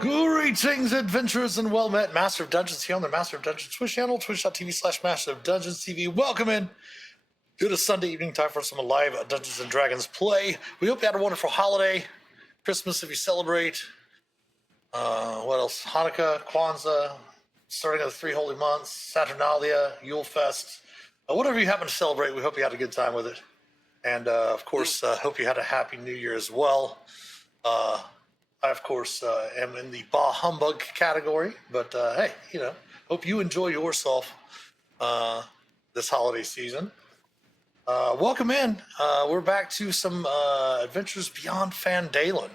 Greetings, adventurers, and well met. Master of Dungeons here on the Master of Dungeons Twitch channel, twitch.tv/Master of Dungeons TV. Welcome in to the Sunday evening time for some live Dungeons and Dragons play. We hope you had a wonderful holiday, Christmas if you celebrate. What else? Hanukkah, Kwanzaa, starting of the Three Holy Months, Saturnalia, Yule Fest. Whatever you happen to celebrate, we hope you had a good time with it. And of course, hope you had a happy New Year as well. I, of course, am in the bah humbug category, but hey, hope you enjoy yourself this holiday season. Welcome in. We're back to some Adventures Beyond Phandalin.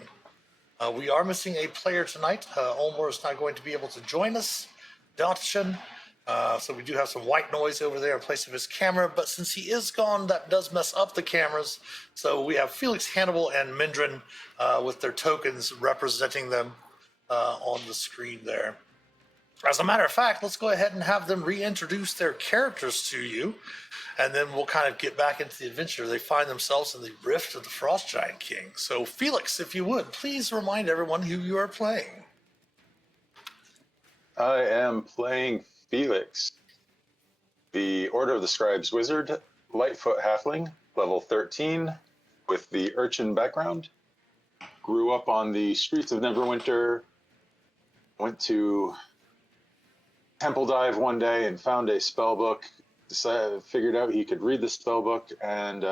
We are missing a player tonight. Ulmor is not going to be able to join us. Dotchin. So we do have some white noise over there in place of his camera, but since he is gone, that does mess up the cameras. So we have Phelix, Hannibal, and Mindran with their tokens representing them on the screen there. As a matter of fact, let's go ahead and have them reintroduce their characters to you, and then we'll kind of get back into the adventure. They find themselves in the Rift of the Frost Giant King. So Phelix, if you would, please remind everyone who you are playing. I am playing Phelix, the Order of the Scribes Wizard, Lightfoot Halfling, level 13, with the urchin background. Grew up on the streets of Neverwinter, went to Temple Dive one day and found a spell book, figured out he could read the spell book and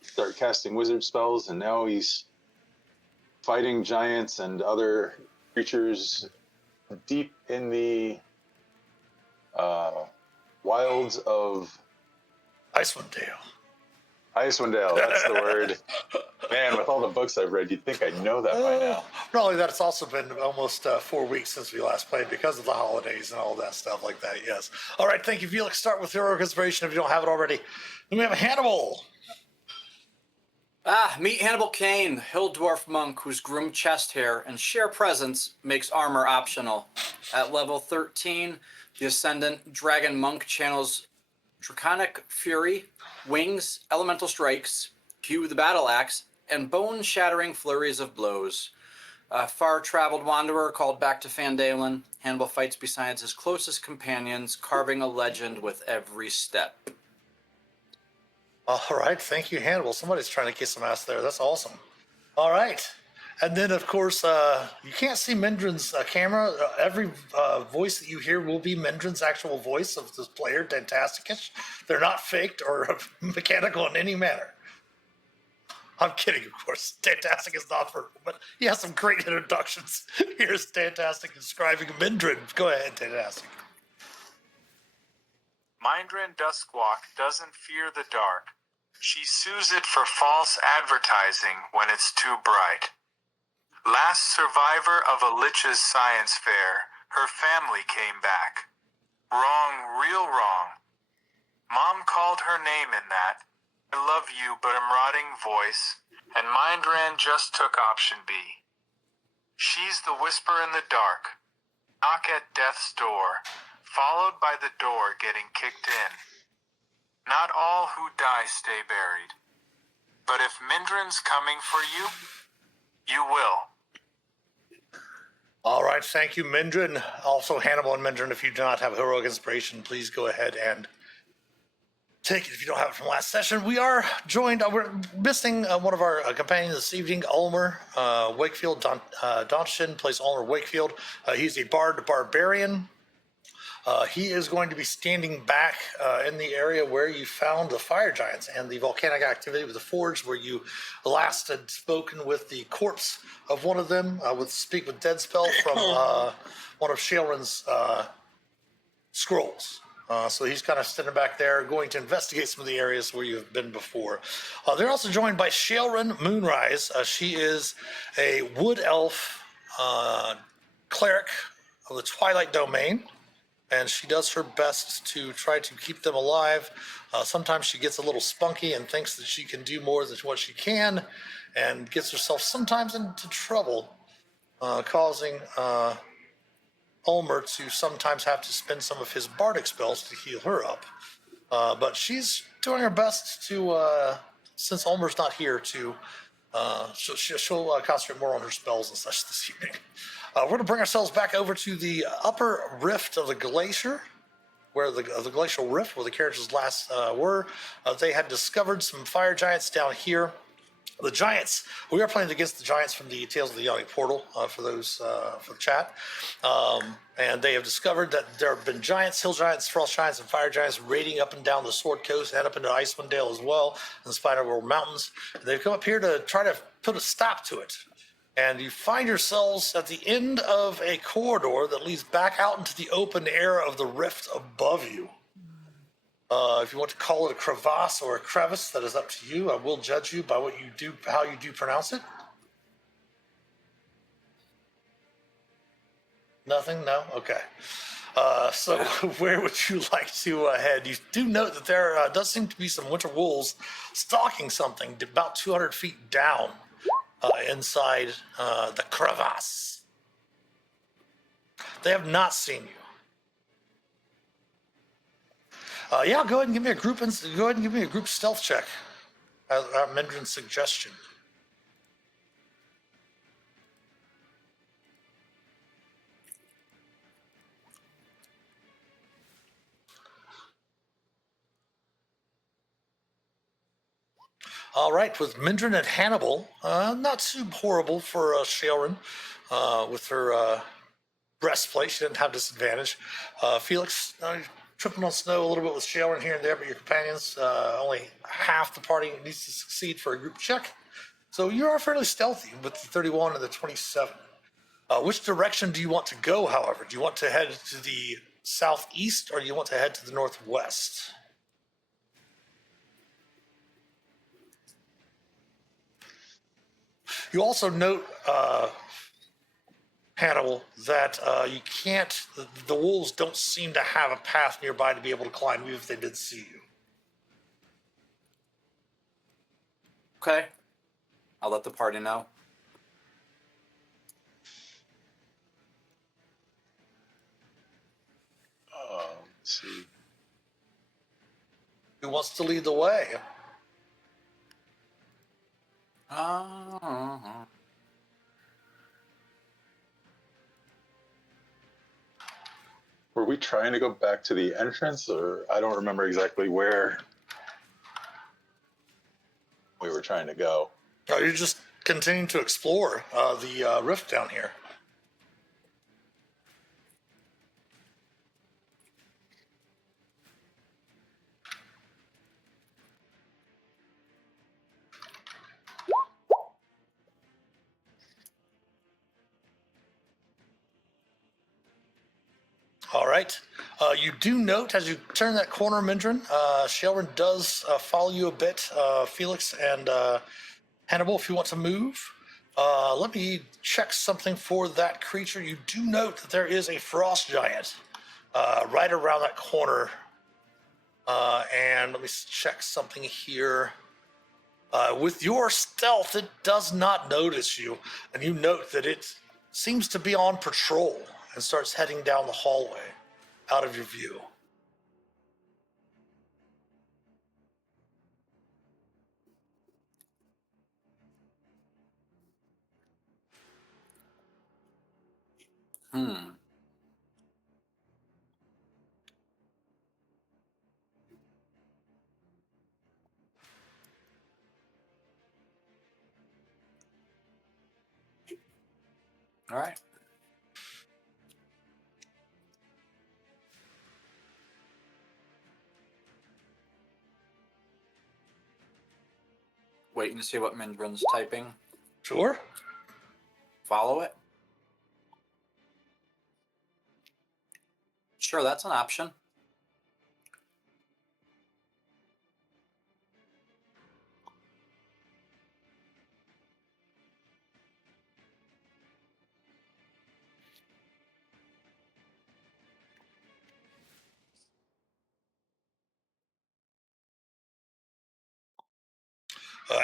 start casting wizard spells, and now he's fighting giants and other creatures deep in the wilds of Icewind Dale. Icewind Dale, that's the word. Man, with all the books I've read, you'd think I know that by now. Not only that, it's also been almost 4 weeks since we last played because of the holidays and all that stuff like that, yes. All right, thank you, Felix. Start with heroic inspiration if you don't have it already. Then we have Hannibal. Meet Hannibal Kane, hill dwarf monk whose groomed chest hair and sheer presence makes armor optional. At level 13, the Ascendant Dragon Monk channels Draconic Fury, Wings, Elemental Strikes, Cue the Battle Axe, and bone-shattering flurries of blows. A far-traveled wanderer called back to Phandalin, Hannibal fights beside his closest companions, carving a legend with every step. All right, thank you, Hannibal. Somebody's trying to kiss some ass there. That's awesome. All right. And then, of course, you can't see Mindran's camera. Every voice that you hear will be Mindran's actual voice of this player, Dantasticus. They're not faked or mechanical in any manner. I'm kidding, of course. Dantastic is not verbal, but he has some great introductions. Here's Dantastic describing Mindran. Go ahead, Dantastic. Mindran Duskwalk doesn't fear the dark. She sues it for false advertising when it's too bright. Last survivor of a Lich's science fair, her family came back. Wrong, real wrong. Mom called her name in that. I love you, but I'm rotting voice. And Mindran just took option B. She's the whisper in the dark. Knock at death's door, followed by the door getting kicked in. Not all who die stay buried. But if Mindran's coming for you, you will. All right, thank you, Mindran. Also, Hannibal and Mindran, if you do not have heroic inspiration, please go ahead and take it if you don't have it from last session. We are joined, we're missing one of our companions this evening, Ulmor Wakefield. Dotchin plays Ulmor Wakefield. He's a bard-barian. He is going to be standing back in the area where you found the fire giants and the volcanic activity with the forge, where you last had spoken with the corpse of one of them, with Speak with Dead spell from one of Shae's scrolls. So he's kind of standing back there, going to investigate some of the areas where you've been before. They're also joined by Shae Moonrise. She is a wood elf cleric of the Twilight Domain, and she does her best to try to keep them alive. Sometimes she gets a little spunky and thinks that she can do more than what she can, and gets herself sometimes into trouble, causing Ulmor to sometimes have to spend some of his bardic spells to heal her up. But she's doing her best to, since Ulmer's not here, to she'll concentrate more on her spells and such this evening. We're going to bring ourselves back over to the upper rift of the glacier, where the glacial rift, where the characters last were. They had discovered some fire giants down here. The giants, we are playing against the giants from the Tales of the Yawning Portal, for those for the chat. And they have discovered that there have been giants, hill giants, frost giants, and fire giants raiding up and down the Sword Coast and up into Icewind Dale as well, and the Spider-World Mountains. And they've come up here to try to put a stop to it. And you find yourselves at the end of a corridor that leads back out into the open air of the rift above you. If you want to call it a crevasse or a crevice, that is up to you. I will judge you by what you do, how you do pronounce it. Nothing? No? Okay. So where would you like to head? You do note that there does seem to be some winter wolves stalking something about 200 feet down inside the crevasse. They have not seen you. Yeah, go ahead and give me a group. Go ahead and give me a group stealth check. Mindran's suggestion. All right, with Mindran and Hannibal, not too horrible for Shae with her breastplate. She didn't have disadvantage. Phelix, tripping on snow a little bit with Shae here and there, but your companions, only half the party needs to succeed for a group check. So you are fairly stealthy with the 31 and the 27. Which direction do you want to go, however? Do you want to head to the southeast or do you want to head to the northwest? You also note, Hannibal, that you can't, the wolves don't seem to have a path nearby to be able to climb, even if they did see you. Okay. I'll let the party know. Let's see. Who wants to lead the way? Were we trying to go back to the entrance, or I don't remember exactly where we were trying to go? You're just continuing to explore the rift down here. All right. You do note as you turn that corner, Mindran, Shae does follow you a bit. Phelix and Hannibal, if you want to move. Let me check something for that creature. You do note that there is a frost giant right around that corner. And let me check something here. With your stealth, it does not notice you. And you note that it seems to be on patrol and starts heading down the hallway out of your view. All right. Waiting to see what Mindran's typing. Sure. Follow it. Sure, that's an option.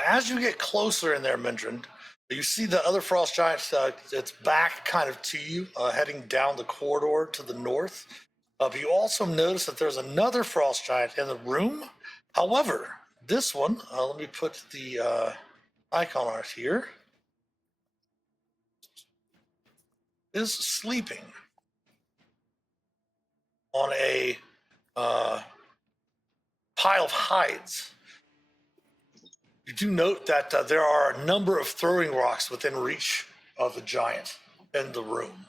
As you get closer in there, Mindran, you see the other frost giant. It's back kind of to you, heading down the corridor to the north. But you also notice that there's another frost giant in the room. However, this one, let me put the icon art here. is sleeping on a pile of hides. You do note that there are a number of throwing rocks within reach of the giant in the room.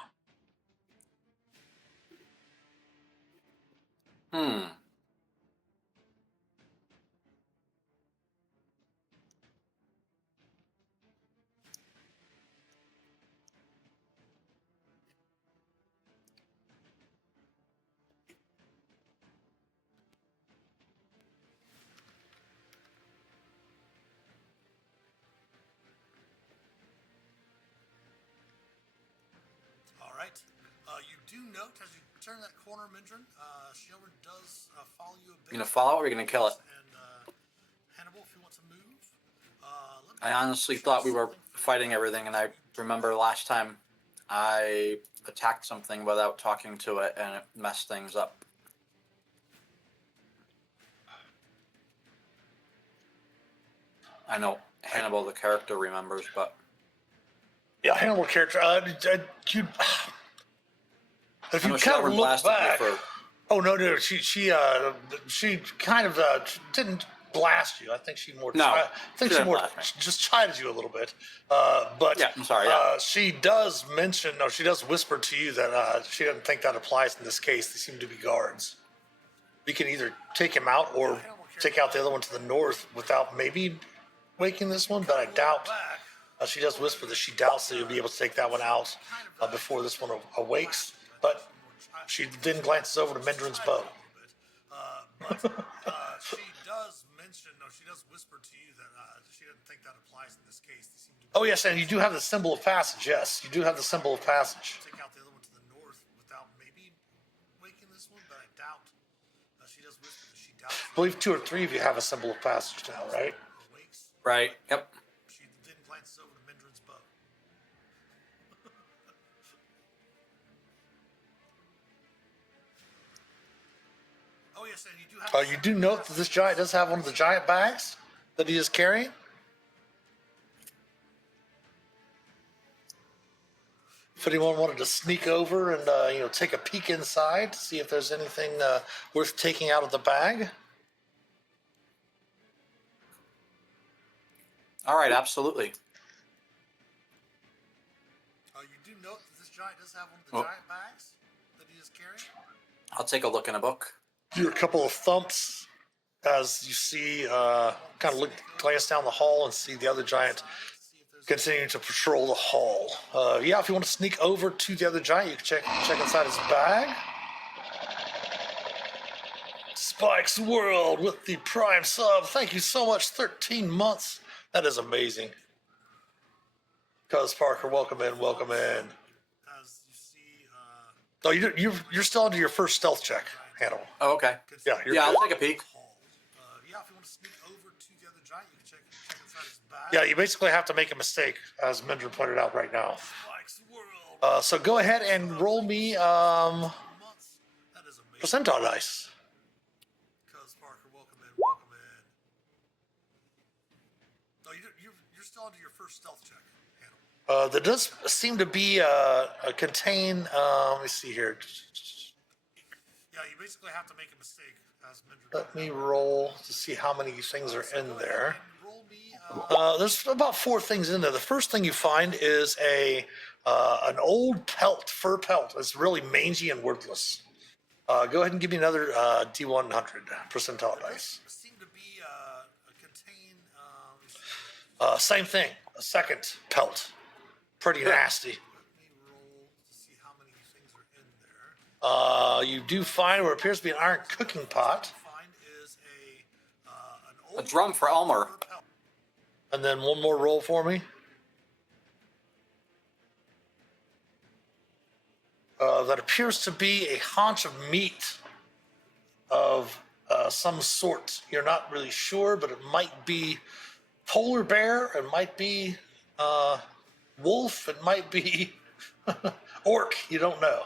All right. You do note as you turn that corner, Mindran, Shae does follow you a bit. You gonna follow it or are you gonna kill it? And Hannibal, if you want to move. I honestly thought we were fighting everything, and I remember last time I attacked something without talking to it, and it messed things up. I know Hannibal, the character, remembers, but Yeah, Hannibal character. You, if I you know kind of Shae look blasted me back. for. Oh no, she kind of didn't blast you. I think she more. No, I think she she didn't more blast me. just chided you a little bit. But Yeah, I'm sorry, yeah. she does mention. No, she does whisper to you that she doesn't think that applies in this case. They seem to be guards. We can either take him out or take out the other one to the north without maybe waking this one, but I doubt. She does whisper that she doubts that you'll be able to take that one out before this one awakes. But she then glances over to Mindran's bow. She does mention, no, she does whisper to you that she doesn't think that applies in this case. They seem to. Oh yes, and you do have the symbol of passage. Yes, you do have the symbol of passage. Take out the other one to the north without maybe waking this one, but I doubt. She does whisper that she doubts. I believe 2 or 3 of you have a symbol of passage now, right? Right. Yep. She then glances over to Mindran's bow. Oh yes, and you do have. You do note that this giant does have one of the giant bags that he is carrying. If anyone wanted to sneak over and take a peek inside to see if there's anything worth taking out of the bag. All right. Absolutely. You do note that this giant does have one of the giant bags that he is carrying. I'll take a look in a book. Do a couple of thumps as you see, kind of glance down the hall and see the other giant continuing to patrol the hall. Yeah, if you want to sneak over to the other giant, you can check inside his bag. Spike's World with the Prime sub. Thank you so much. 13 months. That is amazing. Cuz Parker, welcome in, welcome in. As you see, oh, you're still under your first stealth check, Hannibal. Oh, okay. Yeah, I'll take a peek. Yeah, if you want to sneak over to the other giant, you can check inside his bag. Yeah, you basically have to make a mistake, as Mindran pointed out right now. So go ahead and roll me percentile dice. Parker, welcome in, welcome in. No, you're still under your first stealth check, Hannibal. There does seem to be a contain. Let me see here. Yeah, you basically have to make a mistake. Let me roll to see how many things are in there. There's about 4 things in there. The first thing you find is an old pelt, fur pelt. It's really mangy and worthless. Go ahead and give me another D100 percentile dice. Seem to be contain. Same thing. A second pelt. Pretty nasty. Let me roll to see how many things are in there. You do find what appears to be an iron cooking pot. A drum for Ulmor. And then one more roll for me. That appears to be a haunch of meat of some sort. You're not really sure, but it might be polar bear, it might be wolf, it might be orc, you don't know.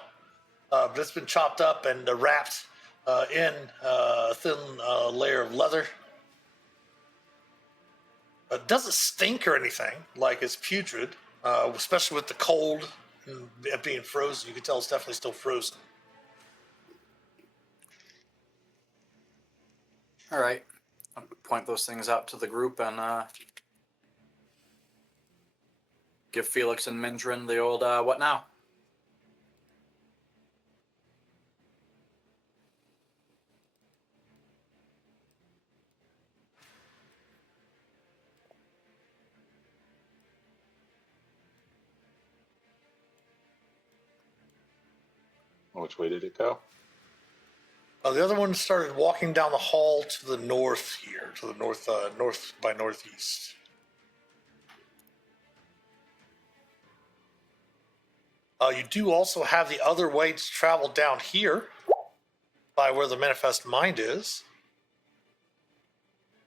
But it's been chopped up and wrapped in a thin layer of leather. It doesn't stink or anything like it's putrid, especially with the cold and it being frozen, you can tell it's definitely still frozen. All right. I'll point those things out to the group and give Phelix and Mindran the old what now? Which way did it go? The other one started walking down the hall to the north here, to the north by northeast. You do also have the other way to travel down here by where the manifest mind is.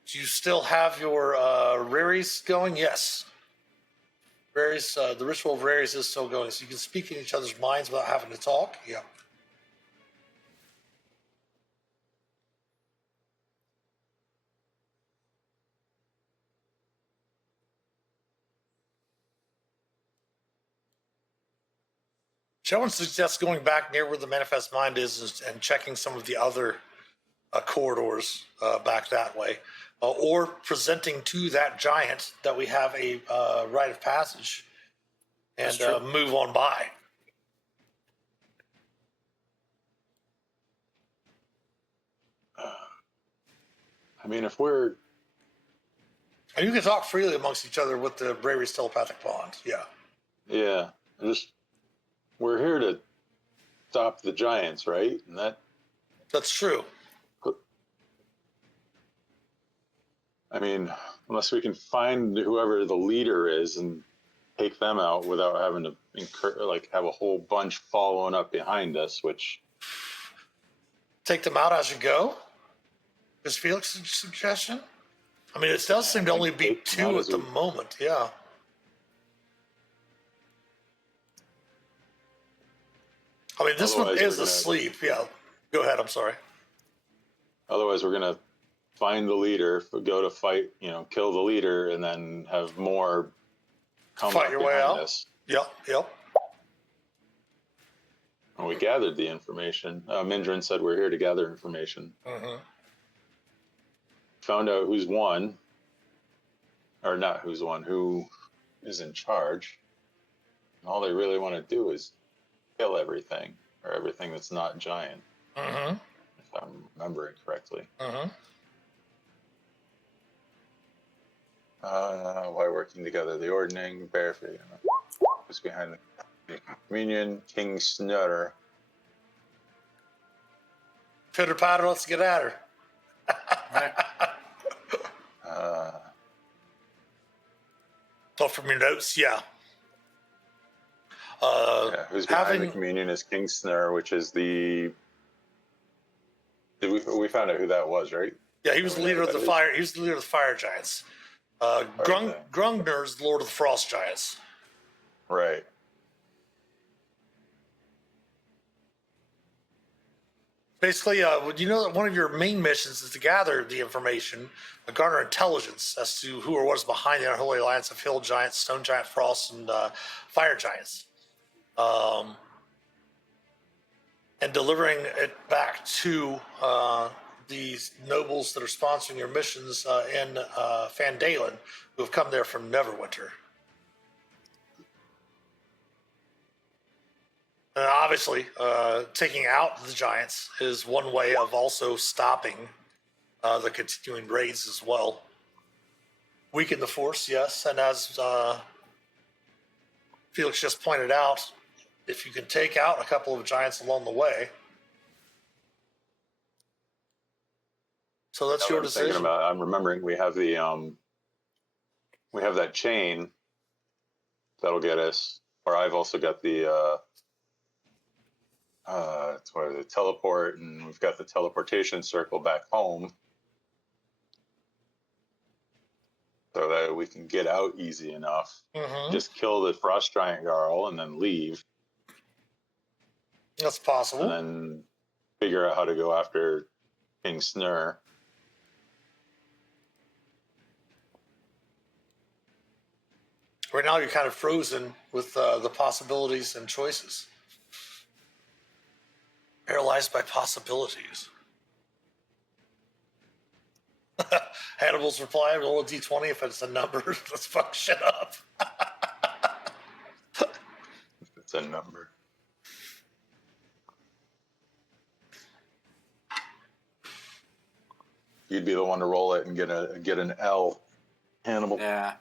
Do you still have your raries going? Yes. Raries, the ritual of raries is still going, so you can speak in each other's minds without having to talk. Yeah. Someone suggests going back near where the manifest mind is and checking some of the other corridors back that way, or presenting to that giant that we have a rite of passage and move on by. I mean, if we're... And you can talk freely amongst each other with the Bravery's telepathic bond. Yeah. Yeah. We're here to stop the giants, right? And that's true. I mean, unless we can find whoever the leader is and take them out without having to have a whole bunch following up behind us, which... Take them out as you go? Is Felix's suggestion? I mean, it does seem to only be two at the moment, yeah. I mean, this one is asleep, yeah. Go ahead, I'm sorry. Otherwise, we're going to find the leader, go to fight, kill the leader, and then have more come fight your way out. Us. Yep. And we gathered the information. Mindran said we're here to gather information. Mm-hmm. Found out who's won, or not who's won, who is in charge. And all they really want to do is kill everything, or everything that's not giant. Mm-hmm. If I'm remembering correctly. Mm-hmm. Why working together? The ordning, bear for who's behind the communion, King Snudder. Pitter patter, let's get at her. So from your notes, yeah. Who's behind the communion is King Snur, which is the... We found out who that was, right? Yeah, he was the leader of the fire. He was the leader of the fire giants. Grungner's the lord of the frost giants. Right. Basically, you know that one of your main missions is to gather the information, garner intelligence as to who or what is behind the unholy alliance of hill giants, stone giant, frost, and fire giants. And delivering it back to these nobles that are sponsoring your missions in Phandalin, who have come there from Neverwinter. And obviously, taking out the giants is one way of also stopping the continuing raids as well. Weaken the force, yes, and as Felix just pointed out, if you can take out a couple of giants along the way. So that's your decision. I'm remembering we have the we have that chain that'll get us, or I've also got the it's what is it, teleport, and we've got the teleportation circle back home so that we can get out easy enough. Mm-hmm. Just kill the frost giant Jarl and then leave. That's possible. And then figure out how to go after King Snur. Right now, you're kind of frozen with the possibilities and choices. Paralyzed by possibilities. Hannibal's reply: roll a d20 if it's a number. Let's fuck shit up. It's a number. You'd be the one to roll it and get an L, Hannibal. Yeah.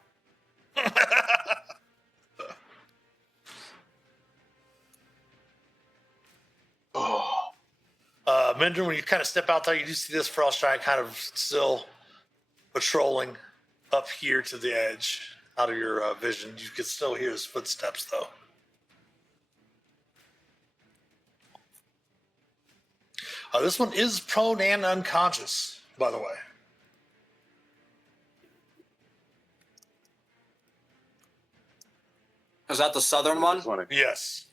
Oh, Mindran, when you kind of step out there, you do see this frost giant kind of still patrolling up here to the edge out of your vision. You can still hear his footsteps, though. This one is prone and unconscious, by the way. Is that the southern one? Yes.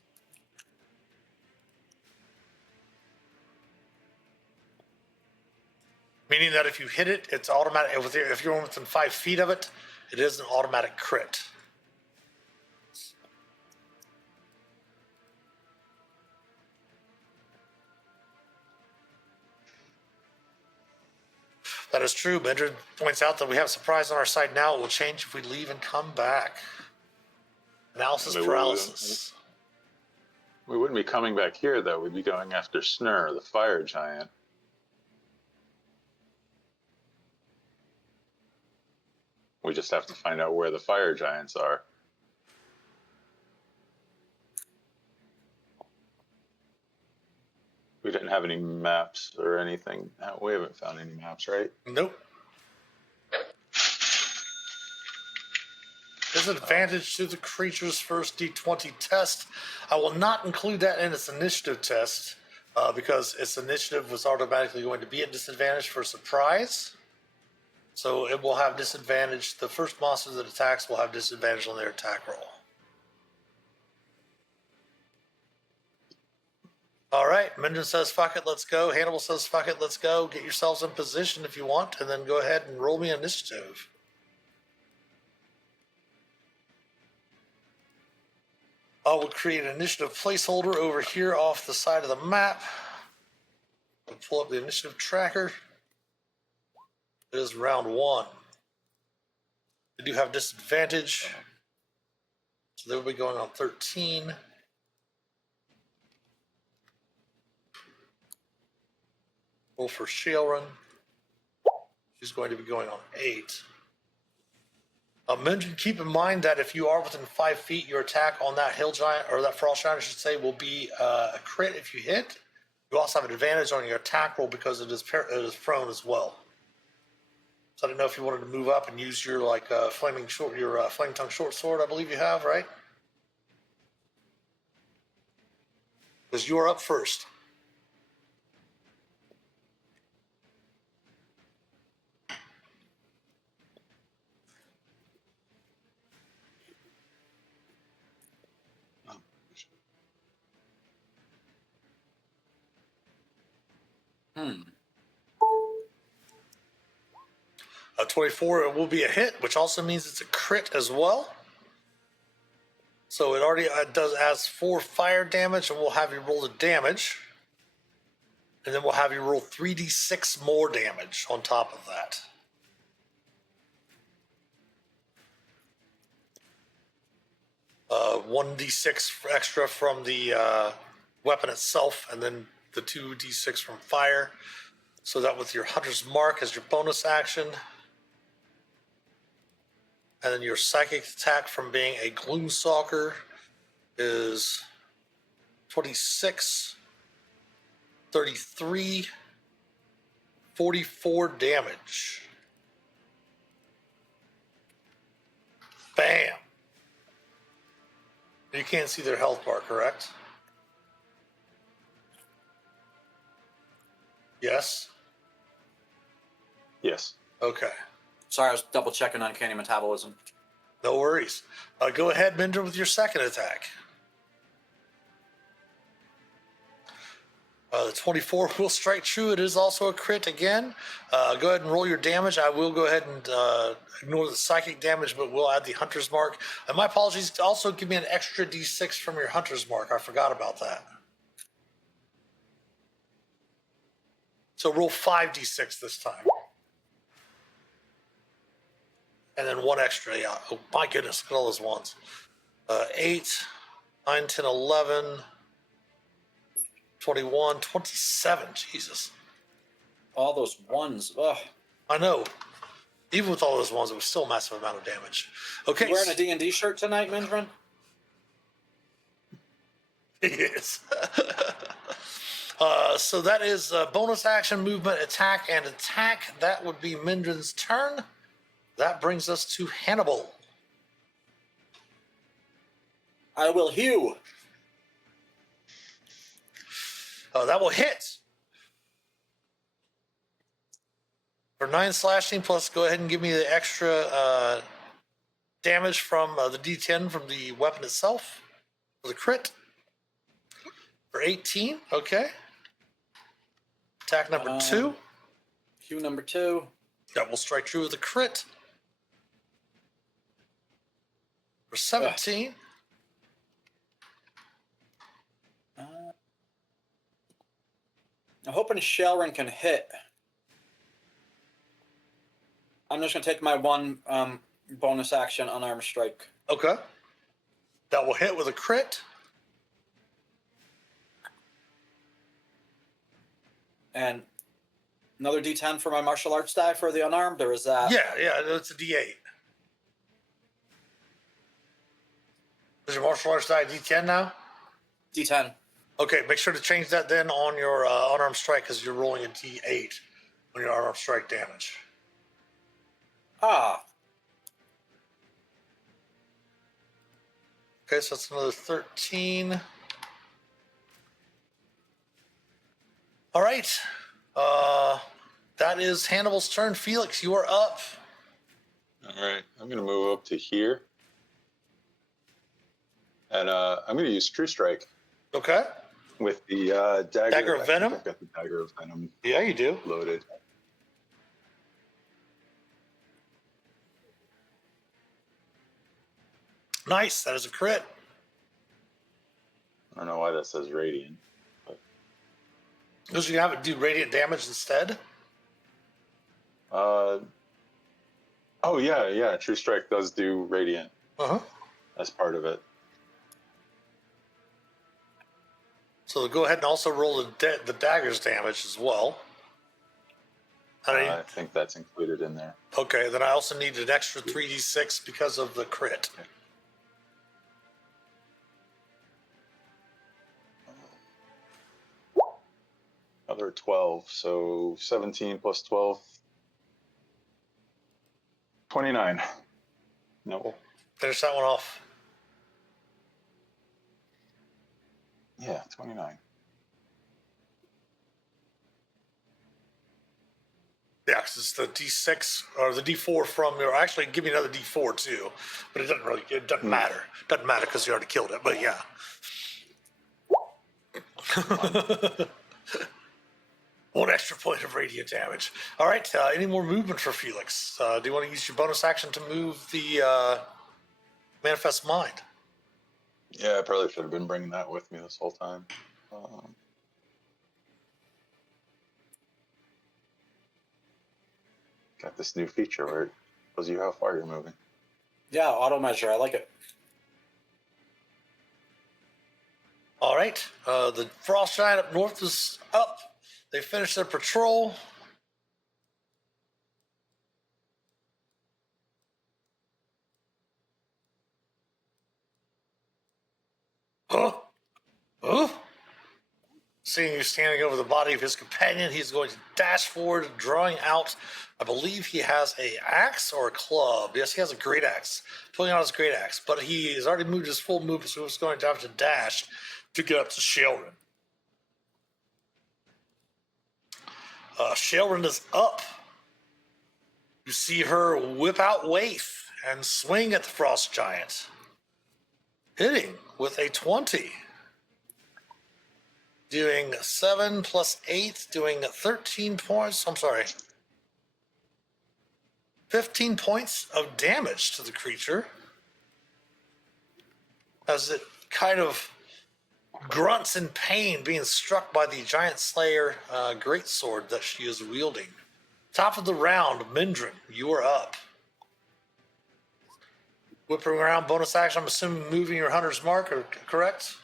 Meaning that if you hit it, it's automatic. If you're within 5 feet of it, it is an automatic crit. That is true. Mindran points out that we have a surprise on our side now. It will change if we leave and come back. Analysis paralysis. We wouldn't be coming back here, though. We'd be going after Snur, the fire giant. We just have to find out where the fire giants are. We didn't have any maps or anything. We haven't found any maps, right? Nope. Disadvantage to the creature's first d20 test. I will not include that in its initiative test because its initiative was automatically going to be at disadvantage for surprise. So it will have disadvantage. The first monster that attacks will have disadvantage on their attack roll. All right. Mindran says, fuck it, let's go. Hannibal says, fuck it, let's go. Get yourselves in position if you want, and then go ahead and roll me initiative. I will create an initiative placeholder over here off the side of the map. I'll pull up the initiative tracker. It is round 1. They do have disadvantage. So they'll be going on 13. Roll for Shae. She's going to be going on 8. Mindran, keep in mind that if you are within 5 feet, your attack on that hill giant, or that frost giant, I should say, will be a crit if you hit. You also have an advantage on your attack roll because it is prone as well. So I don't know if you wanted to move up and use your flame tongue short sword. I believe you have, right? Because you are up first. Hmm. 24, it will be a hit, which also means it's a crit as well. So it already has 4 fire damage, and we'll have you roll the damage. And then we'll have you roll 3d6 more damage on top of that. Uh, 1d6 extra from the weapon itself, and then the 2d6 from fire. So that with your Hunter's Mark as your bonus action. And then your psychic attack from being a Gloomstalker is 26, 33, 44 damage. Bam. You can't see their health bar, correct? Yes? Yes. Okay. Sorry, I was double checking uncanny metabolism. No worries. Go ahead, Mindran, with your second attack. The 24 will strike true. It is also a crit again. Go ahead and roll your damage. I will go ahead and ignore the psychic damage, but we'll add the hunter's mark. And my apologies. Also, give me an extra d6 from your hunter's mark. I forgot about that. So roll 5d6 this time. And then one extra. Yeah. Oh, my goodness. Look at all those ones. 8, 9, 10, 11, 21, 27. Jesus. All those ones. Ugh. I know. Even with all those ones, it was still a massive amount of damage. Okay. You wearing a D&D shirt tonight, Mindran? Yes. So that is bonus action, movement, attack, and attack. That would be Mindran's turn. That brings us to Hannibal. I will hew. That will hit. For 9 slashing, plus go ahead and give me the extra damage from the D10 from the weapon itself. For the crit. For 18, okay. Attack number 2. Hew number 2. That will strike true with a crit. For 17. I'm hoping Shalrin can hit. I'm just going to take my one bonus action unarmed strike. Okay. That will hit with a crit. And another D10 for my martial arts die for the unarmed, or is that? Yeah, it's a D8. Is your martial arts die a D10 now? D10. Okay, make sure to change that then on your unarmed strike because you're rolling a D8 on your unarmed strike damage. Ah. Okay, so that's another 13. All right. That is Hannibal's turn. Felix, you are up. All right, I'm going to move up to here. And I'm going to use True Strike Okay. with the dagger. Dagger of Venom? I've got the Dagger of Venom Yeah, you do. loaded. Nice. That is a crit. I don't know why that says Radiant. Because you have it do radiant damage instead. Oh, yeah. True Strike does do Radiant Uh-huh. as part of it. So go ahead and also roll the dagger's damage as well. I think that's included in there. Okay, then I also need an extra 3d6 because of the crit. Okay. Another 12, so 17 plus 12. 29. No. Finish that one off. Yeah, 29. Yeah, because it's the d6 or the d4 from your. Actually, give me another d4 too, but it doesn't matter. Doesn't matter because you already killed it. But yeah. One extra point of radiant damage. All right. Any more movement for Felix? Do you want to use your bonus action to move the manifest mind? Yeah, I probably should have been bringing that with me this whole time. Got this new feature where it tells you how far you're moving. Yeah, auto measure. I like it. All right. The frost giant up north is up. They finished their patrol. Huh? Huh? Seeing you standing over the body of his companion, he's going to dash forward, drawing out, I believe he has a axe or a club. Yes, he has a great axe. Pulling out his great axe, but he has already moved his full movement, so he's going to have to dash to get up to Shaelrin. Shaelrin is up. You see her whip out Waif and swing at the frost giant, hitting with a 20. doing 7 plus 8, doing 13 points. I'm sorry. 15 points of damage to the creature as it kind of grunts in pain being struck by the giant slayer greatsword that she is wielding. Top of the round, Mindran, you are up. Whipping around, bonus action, I'm assuming moving your hunter's mark, correct?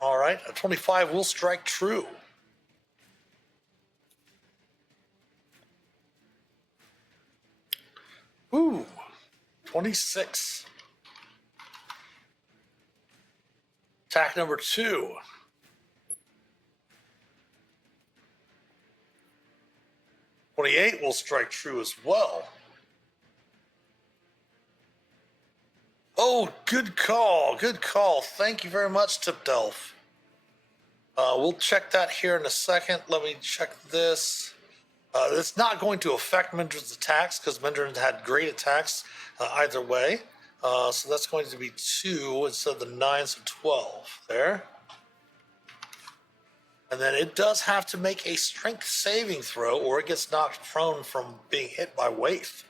All right, a 25 will strike true. Ooh, 26. Attack number 2. $28 will strike true as well. Oh, good call. Good call. Thank you very much, Tipdelf. We'll check that here in a second. Let me check this. It's not going to affect Mindran's attacks because Mindran had great attacks either way. So that's going to be 2 instead of the 9, so 12 there. And then it does have to make a strength saving throw or it gets knocked prone from being hit by Waif.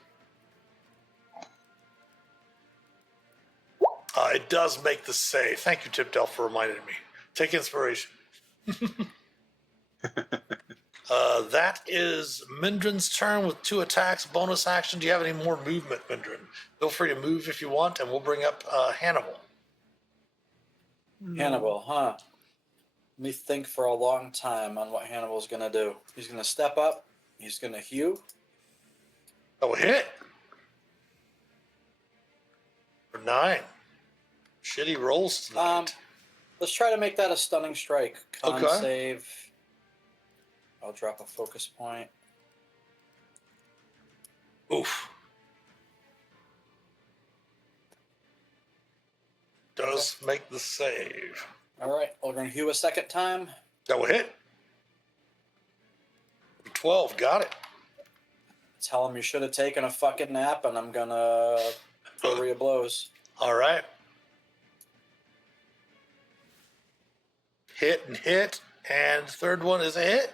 It does make the save. Thank you, Tipdale, for reminding me. Take inspiration. That is Mindran's turn with 2 attacks, bonus action. Do you have any more movement, Mindran? Feel free to move if you want, and we'll bring up Hannibal. Hannibal, huh? Let me think for a long time on what Hannibal's going to do. He's going to step up. He's going to hew. Oh, hit. For 9. Shitty rolls tonight. Let's try to make that a stunning strike. Con Okay. save. I'll drop a focus point. Oof. Does make the save. All right, we're going to hew a second time. That will hit. 12, got it. Tell him you should have taken a fucking nap, and I'm going to flurry of blows. All right. Hit and hit, and third one is a hit.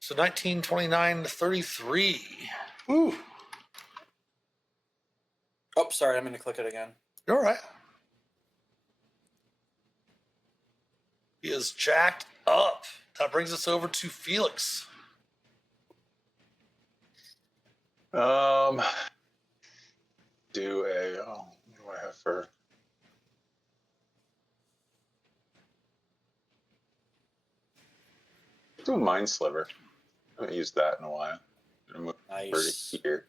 So 19, 29, 33. Ooh, Oh, sorry, I'm going to click it again. you're all right. He is jacked up. That brings us over to Phelix. Do a, what do I have for? Do a mind sliver. I haven't used that in a while. I'm gonna move over Nice. to here.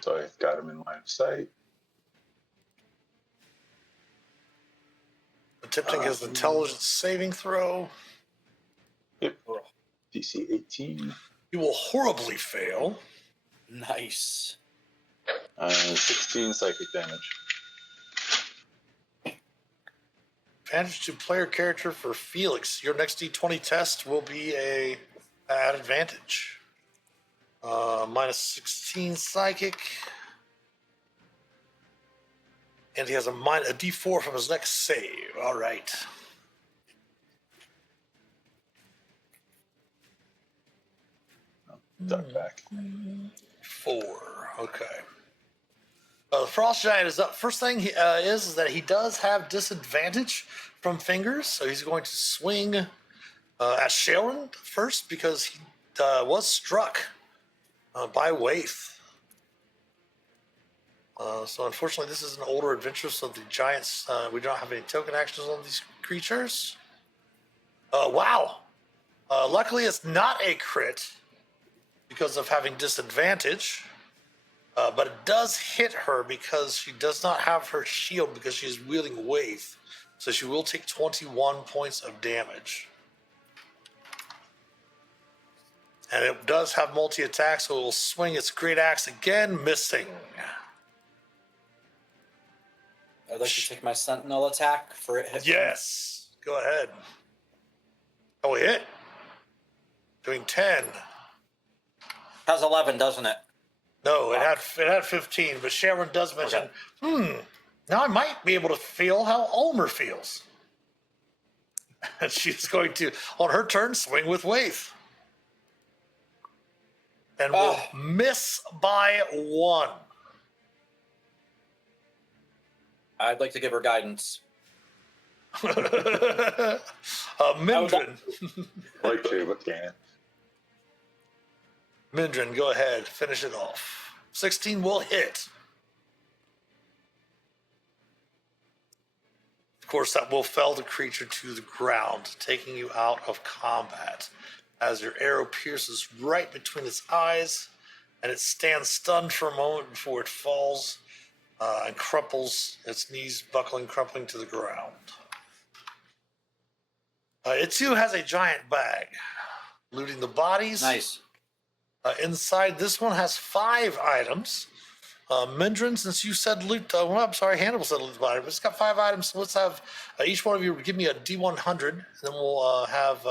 So I've got him in line of sight. Attempting his intelligence saving throw. Yep. DC 18. He will horribly fail. Nice. 16 psychic damage. Advantage to player character for Phelix. Your next D20 test will be at advantage. Minus 16 psychic. And he has a D4 from his next save. All right. Duck back. 4. Okay. The Frost Giant is up. First thing is that he does have disadvantage from fingers, so he's going to swing at Sharon first because he was struck by Waif. So unfortunately, this is an older adventure, so the giants, we don't have any token actions on these creatures. Wow. Luckily, it's not a crit because of having disadvantage. But it does hit her because she does not have her shield because she is wielding Waif. So she will take 21 points of damage. And it does have multi-attack, so it will swing its great axe again, missing. I'd like to take my sentinel attack for it hit. Yes. Go ahead. Oh, it hit. Doing 10. Has 11, doesn't it? No, it had 15, but Sharon does mention, Okay. Now I might be able to feel how Ulmor feels. And she's going to, on her turn, swing with Waith. And will miss by 1. I'd like to give her guidance. Mindran. Like to, but can't. Mindran, go ahead. Finish it off. 16 will hit. Of course, that will fell the creature to the ground, taking you out of combat. As your arrow pierces right between its eyes, and it stands stunned for a moment before it falls and crumples, its knees buckling, crumpling to the ground. It too has a giant bag, looting the bodies. Nice. Inside, this one has 5 items. Mindran, since you said loot, I'm sorry, Hannibal said loot the body, but it's got 5 items, so let's have each one of you give me a D100, and then we'll have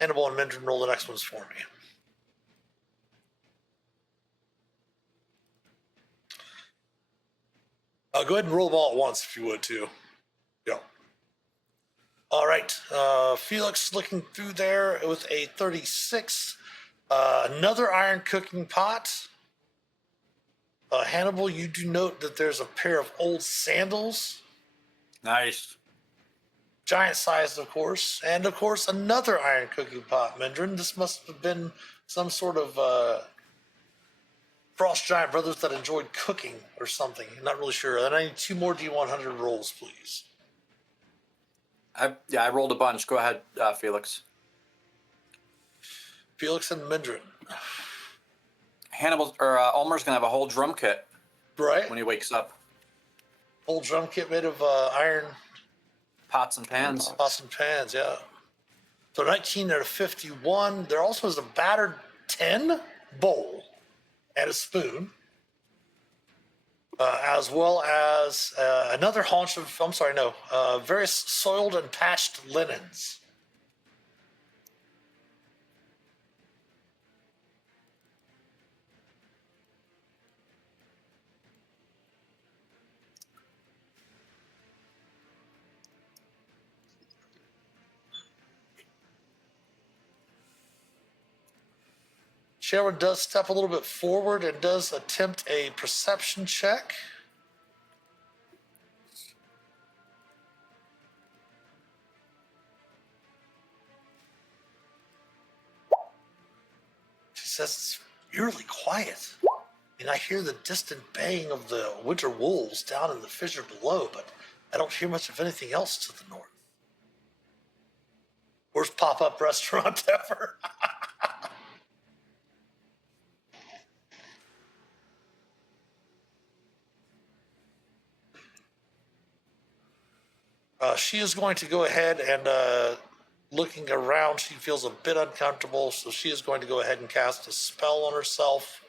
Hannibal and Mindran roll the next ones for me. Go ahead and roll them all at once if you would, too. Yeah. All right. Phelix looking through there with a 36. Another iron cooking pot. Hannibal, you do note that there's a pair of old sandals. Nice. Giant sized, of course. And, of course, another iron cooking pot, Mindran. This must have been some sort of Frost Giant Brothers that enjoyed cooking or something. I'm not really sure. And I need 2 more D100 rolls, please. I rolled a bunch. Go ahead, Phelix. Phelix and Mindran. Hannibal or Ulmer's gonna have a whole drum kit Right? when he wakes up. Old drum kit made of iron Pots and pans. pots and pans, yeah. So 19 out of 51. There also is a battered 10 bowl and a spoon, as well as another haunch of, various soiled and patched linens. Sharon does step a little bit forward and does attempt a perception check. She says it's eerily quiet. And I hear the distant baying of the winter wolves down in the fissure below, but I don't hear much of anything else to the north. Worst pop-up restaurant ever. She is going to go ahead and, looking around, she feels a bit uncomfortable, so she is going to go ahead and cast a spell on herself.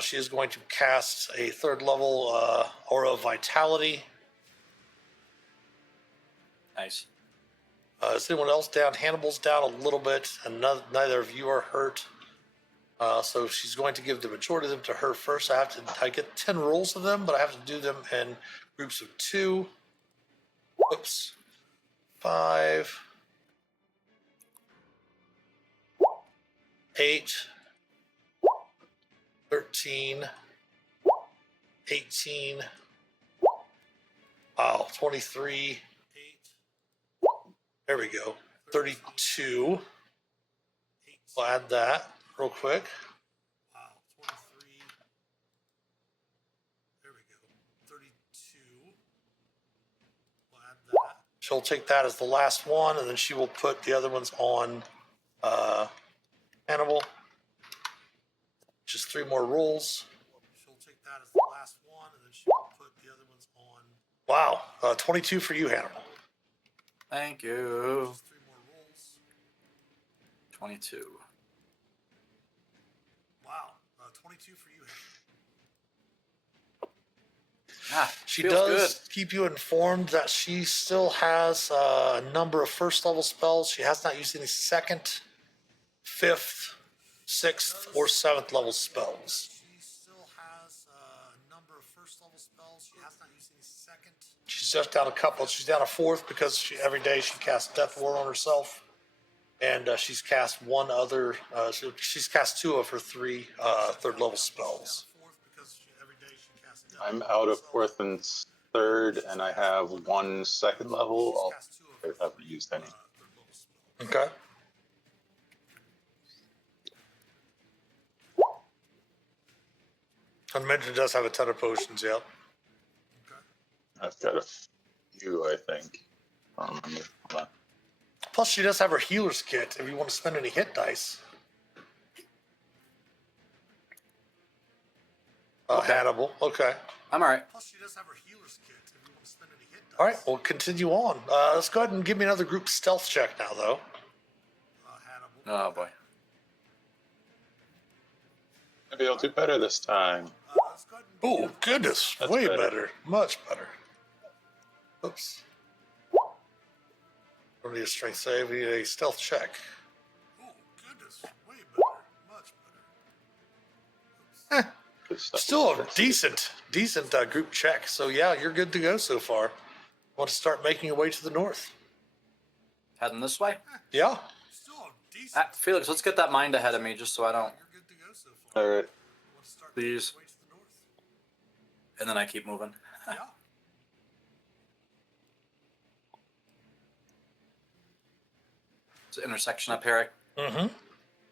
She is going to cast a 3rd level Aura of Vitality. Nice. Is anyone else down? Hannibal's down a little bit, and neither of you are hurt. So she's going to give the majority of them to her first. I get 10 rolls of them, but I have to do them in groups of 2. Whoops. 5, 8, 13, 18, wow, 23, 8, there we go, 32. We'll add that real quick. Wow, 23, there we go, 32. We'll add that. She'll take that as the last one, and then she will put the other ones on Hannibal. Just 3 more rolls. She'll take that as the last one, and then she will put the other ones on. Wow, 22 for you, Hannibal. Thank you. Just 3 more rolls. 22. Wow, 22 for you, Hannibal. She feels does good. keep you informed that she still has a number of 1st level spells. She has not used any 2nd, 5th, 6th, or 7th level spells. She still has a number of 1st level spells. She's just down a couple. She's down a fourth because every day she casts Death Ward on herself. And she's cast one other, she's cast 2 of her 3 third level spells. I'm out of 4th and 3rd, and I have 1 second level. I haven't used any. Okay. And Mindran does have a ton of potions, yep. I've got a few, I think. I don't remember. Hold on. Plus, she does have her healer's kit if you want to spend any hit dice. Hannibal, okay. I'm all right. Plus, she does have her healer's kit if you want to spend any hit dice. All right, we'll continue on. Let's go ahead and give me another group stealth check now, though. Oh, boy. Maybe I'll do better this time. Oh, goodness. That's way better. better. Much better. Oops. We need a strength save. We need a stealth check. Oh, goodness. Way better. Much better. Good stuff. Still a decent group check. So, yeah, you're good to go so far. Want to start making your way to the north? Heading this way? Yeah. Felix, let's get that mind ahead of me just so I don't. All right. Please. And then I keep moving. It's an intersection up here. Mm-hmm.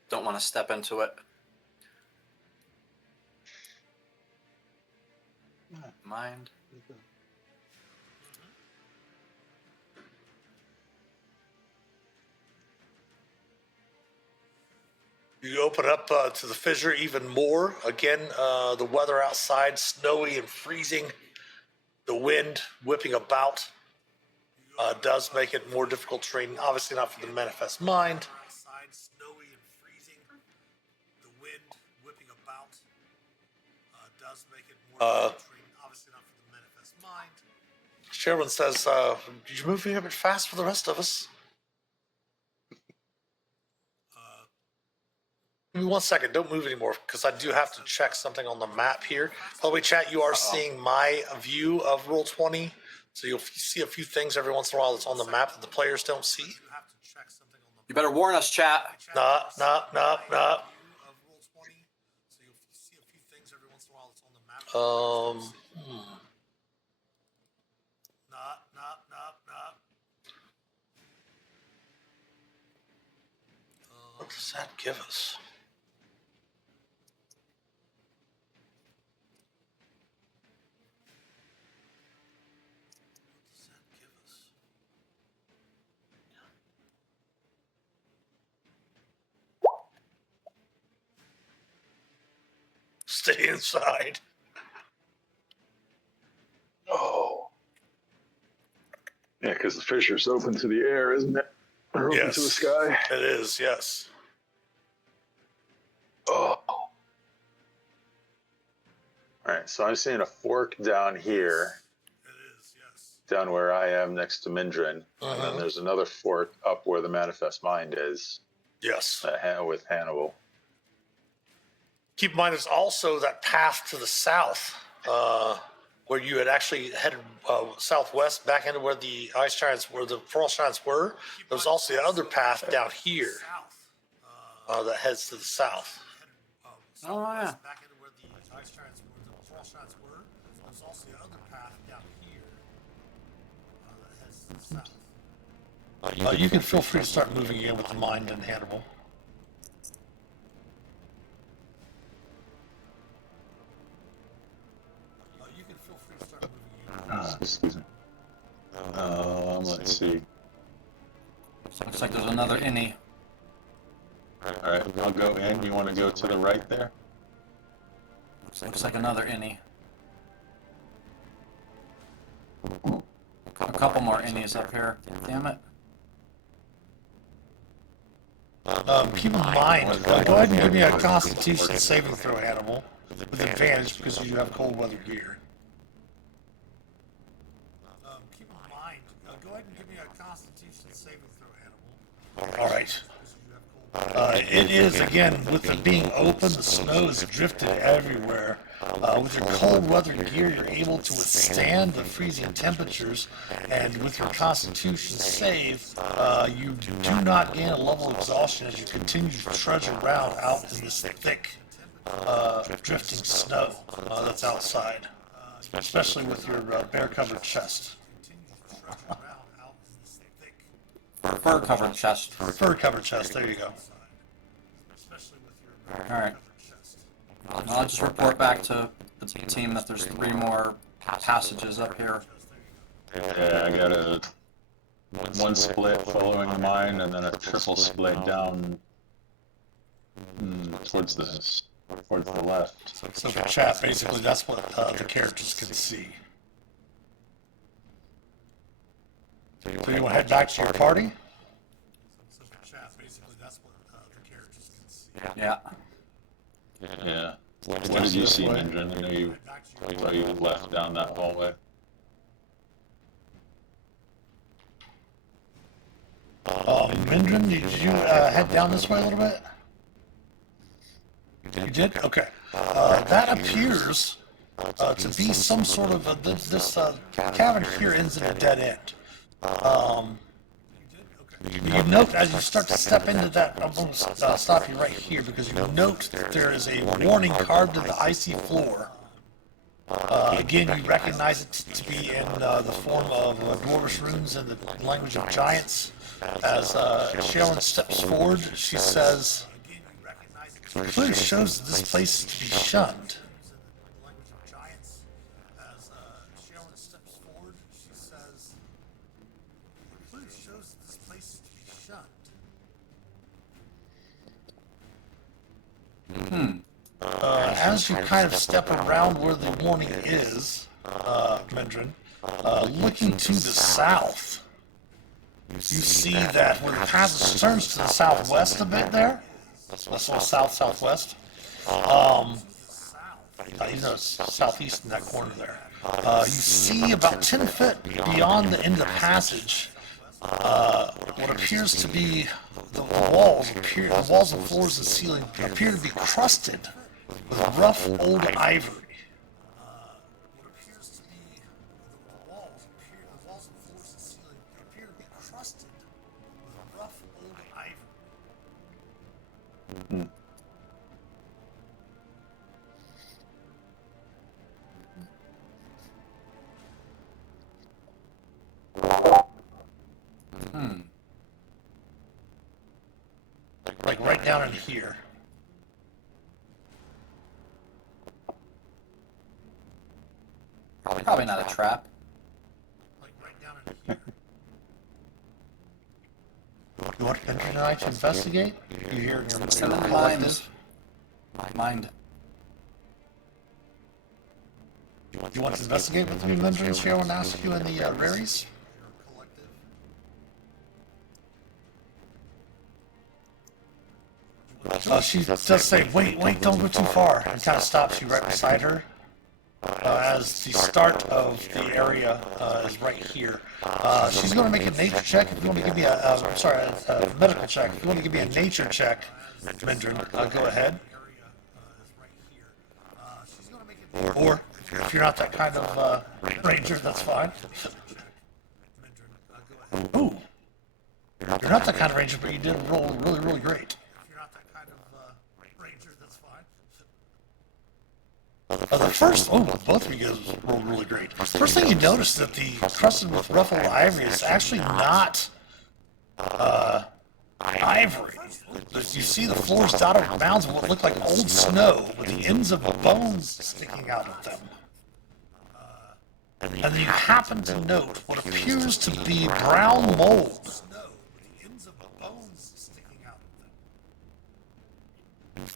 Don't want to step into it. Mind. You open up to the fissure even more. Again, the weather outside, snowy and freezing. The wind whipping about does make it more difficult terrain. Obviously not for the manifest mind. Snowy and freezing. The wind whipping about does make it more difficult terrain. Obviously not for the manifest mind. Sherwin says, you're moving a bit fast for the rest of us. Give me 1 second. Don't move anymore because I do have to check something on the map here. By the way, chat, you are seeing my view of Roll20. So you'll see a few things every once in a while that's on the map that the players don't see. You better warn us, chat. Nah. What does that give us? Stay inside. Oh. Yeah, because the fissure's open to the air, isn't it? Or open to the sky. It is, yes. Oh. All right, so I'm seeing a fork down here. It is, yes. Down where I am next to Mindran. And then there's another fork up where the Manifest Mind is. Yes. With Hannibal. Keep in mind, there's also that path to the south where you had actually headed southwest back into where the ice giants, where the frost giants were. There's also the other path down here that heads to the south. Oh, yeah. Back into where the ice giants, where the frost giants were. There's also the other path down here that heads to the south. You can feel free to start moving in with the mind and Hannibal. You can feel free to start moving in. Excuse me. Let's see. Looks like there's another innie. All right, I'll go in. You want to go to the right there? Looks like another innie. A couple more innies up here. Damn it. Keep in mind, go ahead and give me a Constitution saving throw, Hannibal, with advantage because you have cold weather gear. Keep in mind, go ahead and give me a Constitution saving throw, Hannibal. All right. It is, again, with it being open, the snow is drifted everywhere. With your cold weather gear, you're able to withstand the freezing temperatures, and with your Constitution save, you do not gain a level of exhaustion as you continue to trudge around out in this thick, drifting snow that's outside, especially with your bear-covered chest. Fur-covered chest. Fur-covered chest, there you go. Alright. I'll just report back to the team that there's 3 more passages up here. Yeah, I got a one split following mine, and then a triple split down towards the left. So for chat, basically, that's what the characters can see. So you want to head back to your party? So for chat, basically, that's what the characters can see. Yeah. Yeah. What did you see, Mindran? I know you left down that hallway. Mindran, did you head down this way a little bit? You did? Okay. That appears to be some sort of this cavern here ends in a dead end. You note as you start to step into that, I'm going to stop you right here because you note that there is a warning carved in the icy floor. Again, you recognize it to be in the form of dwarvish runes in the language of giants. As Shae steps forward, she says, "It clearly shows that this place is to be shunned." As you kind of step around where the warning is, Mindran, looking to the south, you see that where the passage turns to the southwest a bit there, that's all southwest, you know, southeast in that corner there, you see about 10 feet beyond the end of the passage, what appears to be the walls and floors and ceiling appear to be crusted with rough old ivory. Like right down in here. Probably not a trap. Like right down in here. You want Mindran and I to investigate? You hear in your collective? Mind. You want to investigate with me, Mindran? Shae and ask you in the raries? She does say, wait, don't go too far, and kind of stops you right beside her. As the start of the area is right here. She's going to make a nature check. If you want to give me a medical check. If you want to give me a nature check, Mindran, go ahead. Or, if you're not that kind of ranger, that's fine. Ooh. You're not that kind of ranger, but you did roll really great. Both of you guys rolled really great. First thing you notice that the crusted with ruffled ivory is actually not ivory. You see the floors dotted with mounds of what look like old snow with the ends of bones sticking out of them. And then you happen to note what appears to be brown mold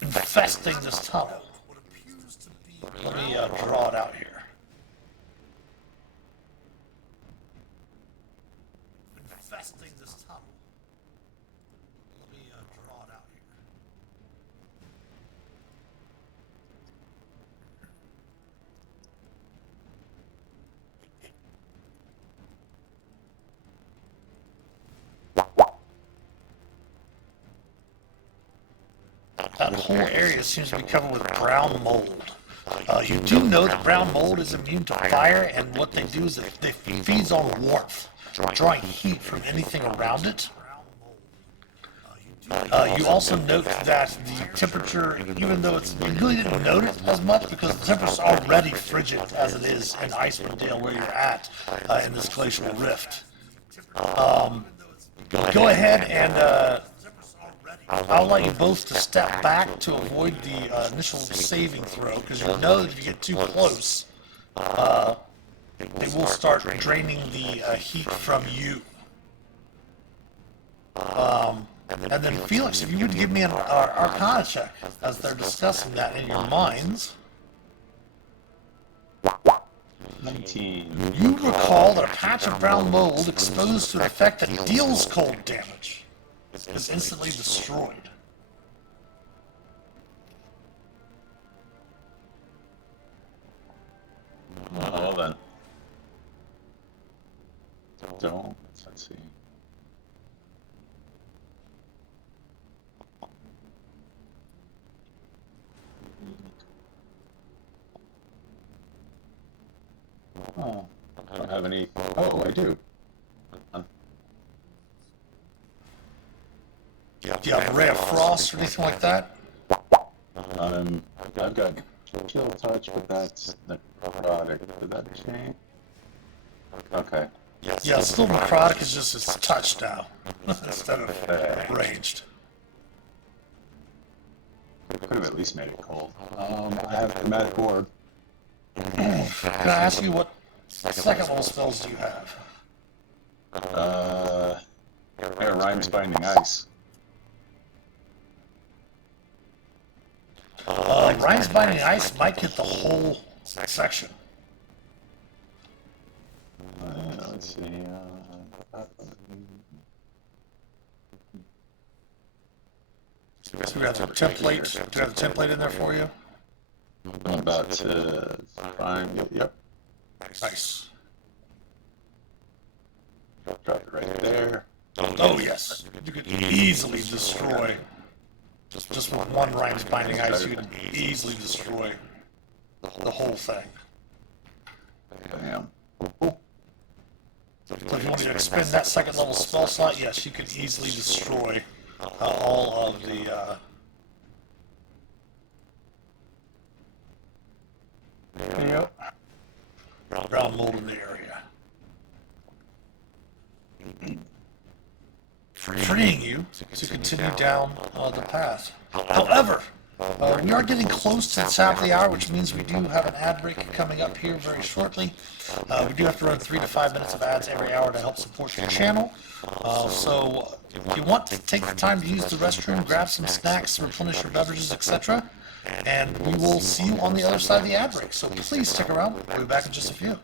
infesting this tunnel. Let me draw it out here. Infesting this tunnel. Let me draw it out here. That whole area seems to be covered with brown mold. You do know that brown mold is immune to fire, and what they do is they feeds on warmth, drawing heat from anything around it. You also note that the temperature, even though you really didn't note it as much because the temperature's already frigid as it is in Icewind Dale where you're at in this glacial rift. Go ahead and I'll allow you both to step back to avoid the initial saving throw, because you know that if you get too close, they will start draining the heat from you. And then Phelix, if you would give me an Arcana check as they're discussing that in your minds. 19. You recall that a patch of brown mold exposed to an effect that deals cold damage is instantly destroyed. Well then. Don't. Let's see. Oh, I don't have any. Oh, I do. Do you have a ray of frost or anything like that? I've got chill touch, but that's necrotic. Did that change? Okay. Yeah, still necrotic is just it's touch now instead of ranged. Could have at least made it cold. I have thematic orb. Can I ask you what second level spells do you have? Rhymes Binding Ice. Ryan's Binding Ice might get the whole section. Let's see. So we got the template. Do you have the template in there for you? I'm about to find. Yep. Nice. Drop it right there. Oh yes, you could easily destroy. Just with one Ryan's Binding Ice, you could easily destroy the whole thing. Damn. So if you wanted to expend that second level spell slot, yes, you could easily destroy all of the. Yep. Brown mold in the area. Freeing you to continue down the path. However, we are getting close to the top of the hour, which means we do have an ad break coming up here very shortly. We do have to run 3 to 5 minutes of ads every hour to help support the channel. So if you want to take the time to use the restroom, grab some snacks, replenish your beverages, etc. And we will see you on the other side of the ad break. So please stick around. We'll be back in just a few.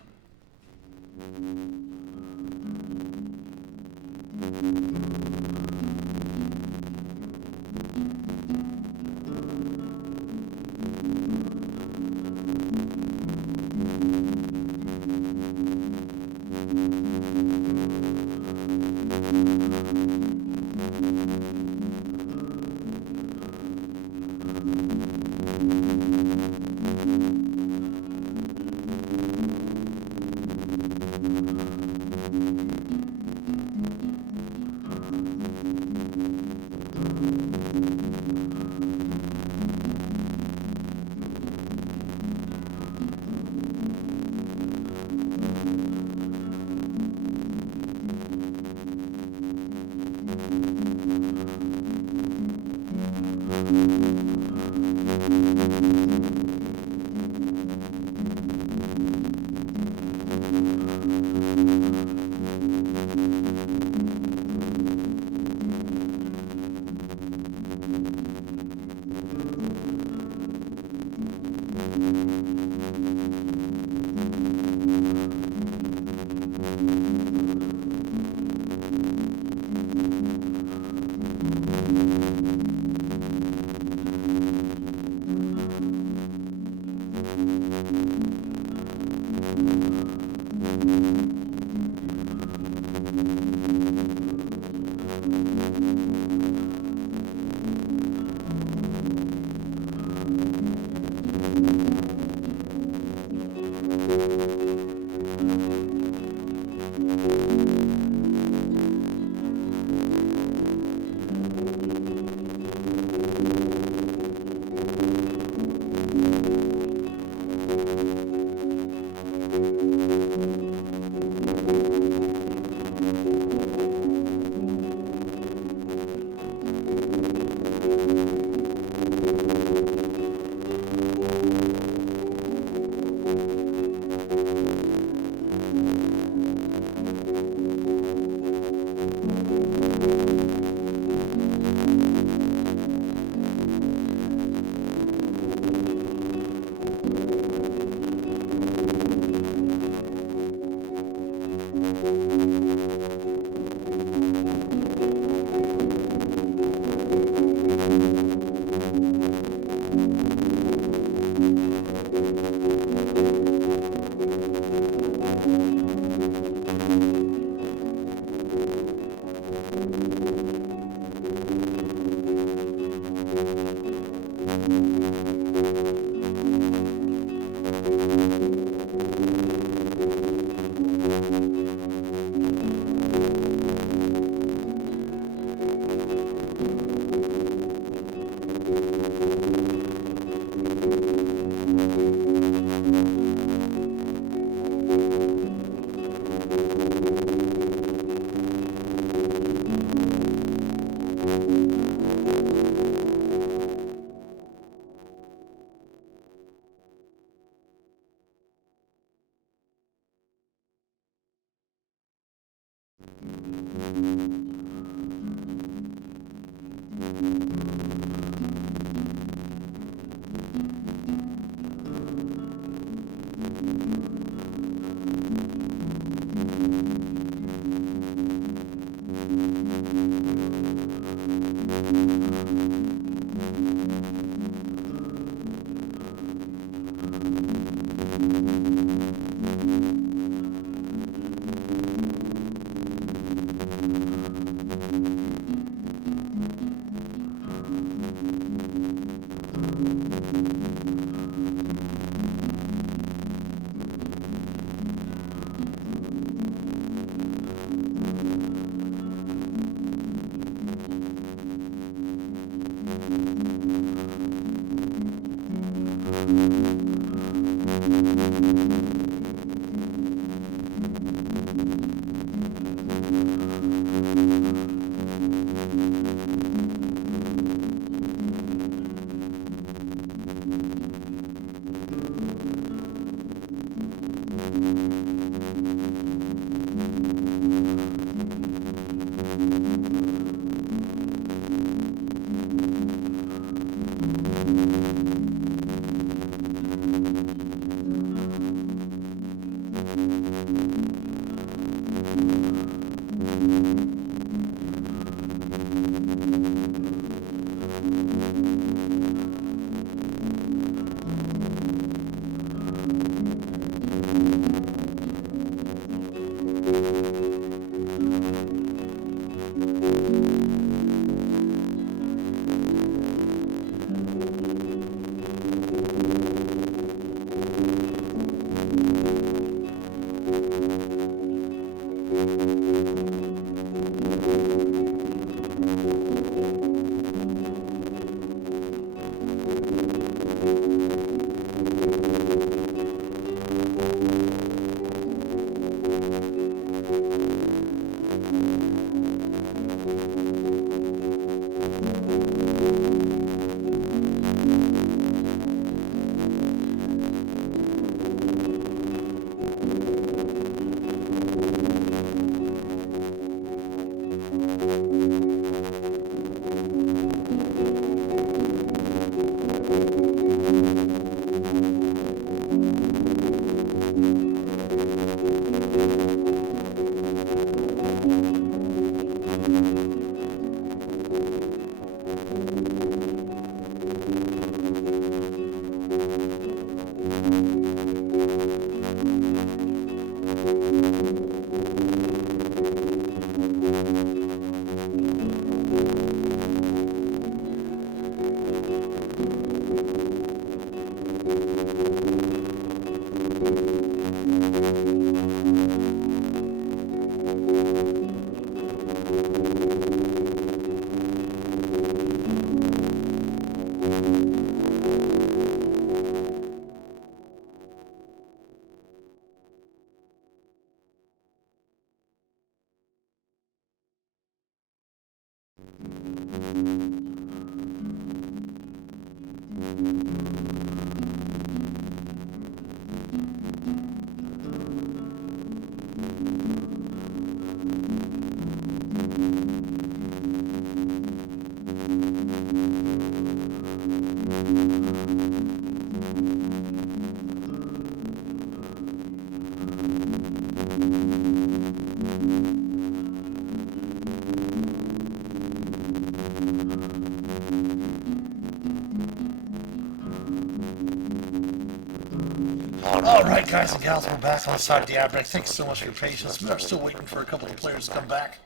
All right, guys and gals, we're back on the side of the Abney. Thanks so much for your patience. We are still waiting for a couple of players to come back.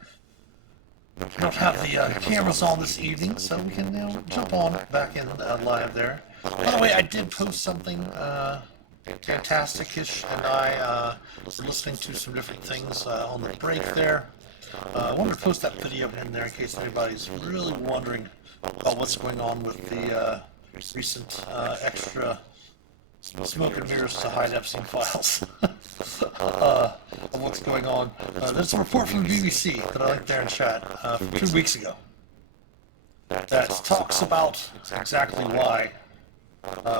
We don't have the cameras on this evening, so we can jump on back in live there. By the way, I did post something. Fantastic-ish and I were listening to some different things on the break there. I wanted to post that video in there in case anybody's really wondering about what's going on with the recent extra smoke and mirrors to hide Epstein files of what's going on. There's a report from the BBC that I linked there in chat from 2 weeks ago that talks about exactly why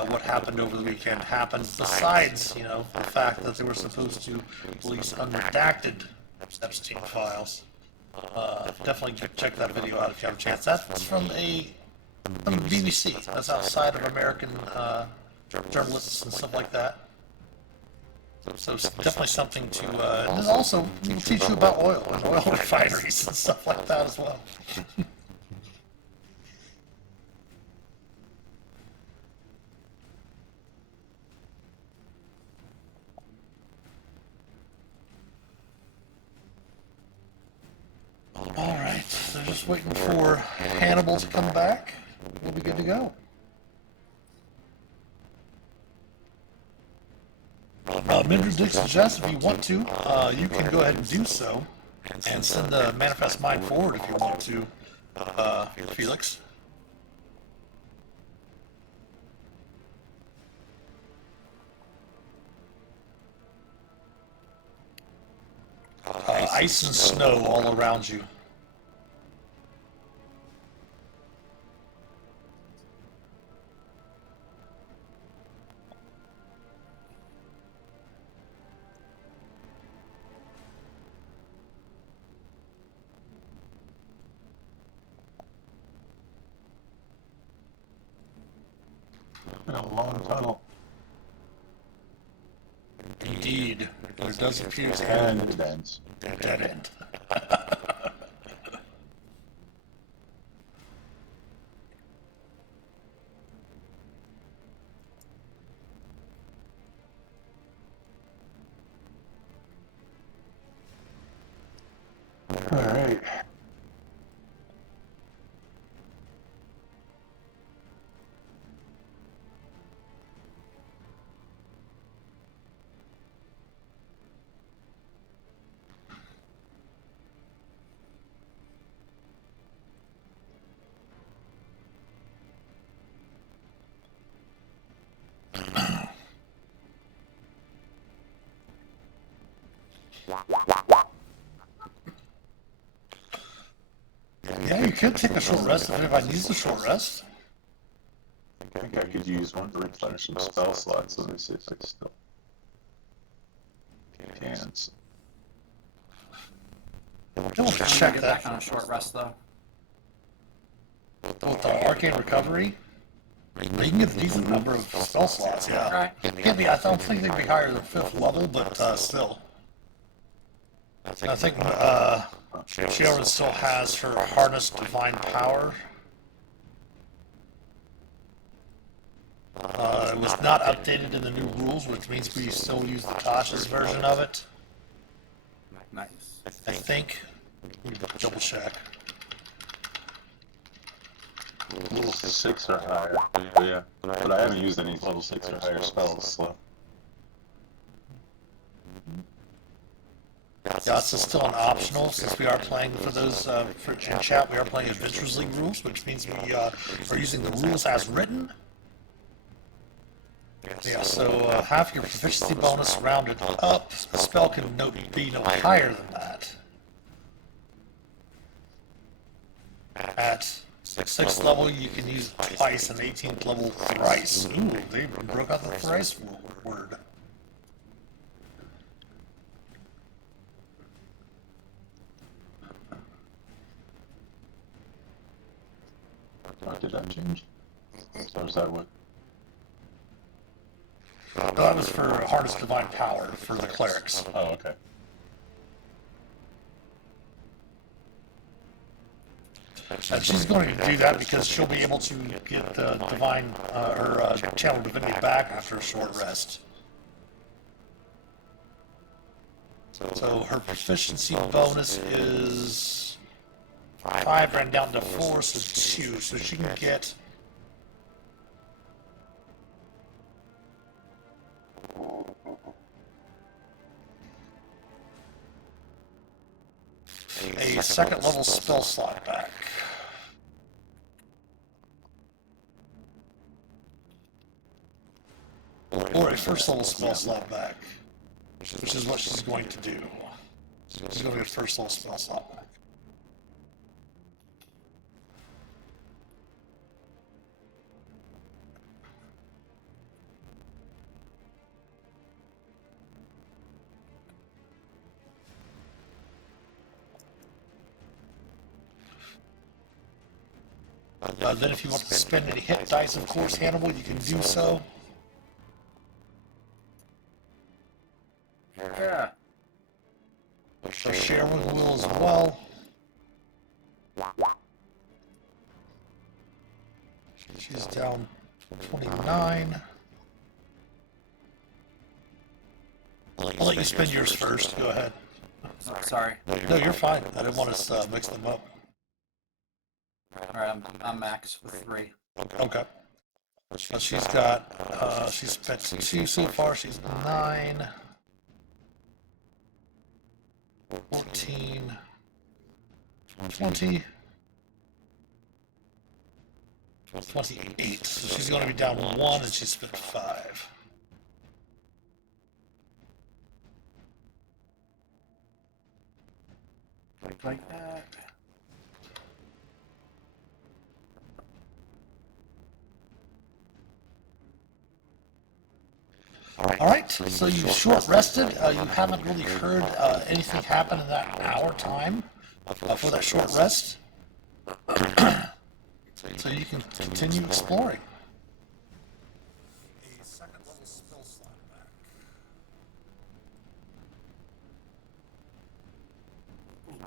what happened over the weekend happened, besides, the fact that they were supposed to release unredacted Epstein files. Definitely check that video out if you have a chance. That's from the BBC. That's outside of American journalists and stuff like that. So it's definitely something to, and then also we'll teach you about oil and oil refineries and stuff like that as well. Alright, so just waiting for Hannibal to come back. We'll be good to go. Mindraa did suggest if you want to, you can go ahead and do so and send the Manifest Mind forward if you want to, Phelix. Ice and snow all around you. Been a long tunnel. Indeed, there does appear to And have it ends. a dead end. All right. Yeah, you could take a short rest if anybody needs a short rest. I think I could use one to replenish some spell slots. Let me see if I still can. Don't check Get that. back on a short rest though. With the Arcane Recovery, you can get a decent number of spell slots, yeah. Right. Can't be, I don't think they'd be higher than 5th level, but still. I think Shae still has her Harness Divine Power. It was not updated in the new rules, which means we still use the Tasha's version of it. Nice. I think. Let me double check. Level 6 or higher. Yeah, but I haven't used any level 6 or higher spells, so. Yeah, it's still an optional since we are playing for those for in chat. We are playing Adventures League rules, which means we are using the rules as written. Yeah, so half your proficiency bonus rounded up. The spell can be no higher than that. At 6th level, you can use it twice, and 18th level thrice. Ooh, they broke out the thrice word. Did that change? Or is that what? No, that was for Harness Divine Power for the clerics. Oh, okay. And she's going to do that because she'll be able to get the divine or channel divinity back after a short rest. So her proficiency bonus is 5, ran down to 4, so 2. So she can get a second level spell slot back. Or a first level spell slot back, which is what she's going to do. She's going to get a first level spell slot back. Then if you want to spend any hit dice, of course, Hannibal, you can do so. Yeah. So Shae will as well. She's down 29. I'll let you spend yours first. Go ahead. Sorry. No, you're fine. I didn't want us to mix them up. Alright, I'm max with 3. Okay. So she's got, she's spent 2 so far. She's 9, 14, 20, 28. So she's going to be down 1 and she spent 5. Like that. Alright, so you short rested. You haven't really heard anything happen in that hour time for that short rest. So you can continue exploring. A second level spell slot back.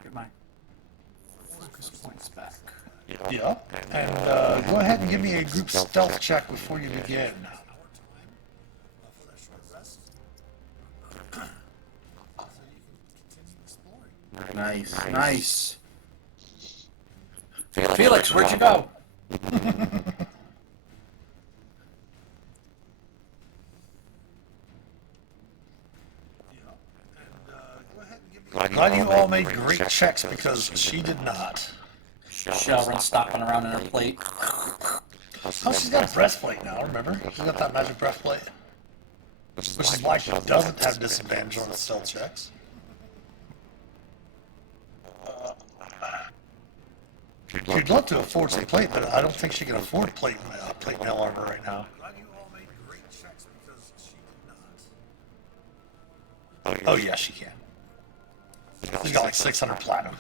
Get my focus points back. Yeah, and go ahead and give me a group stealth check before you begin. Nice, nice. Felix, where'd you go? Glad you all made great checks because she did not. Shelvin stopping around in her plate. Oh, she's got a breastplate now, remember? She's got that magic breastplate. Which is why she doesn't have disadvantage on the stealth checks. She'd love to afford some plate, but I don't think she can afford plate mail armor right now. Oh yeah, she can. She's got like 600 platinum.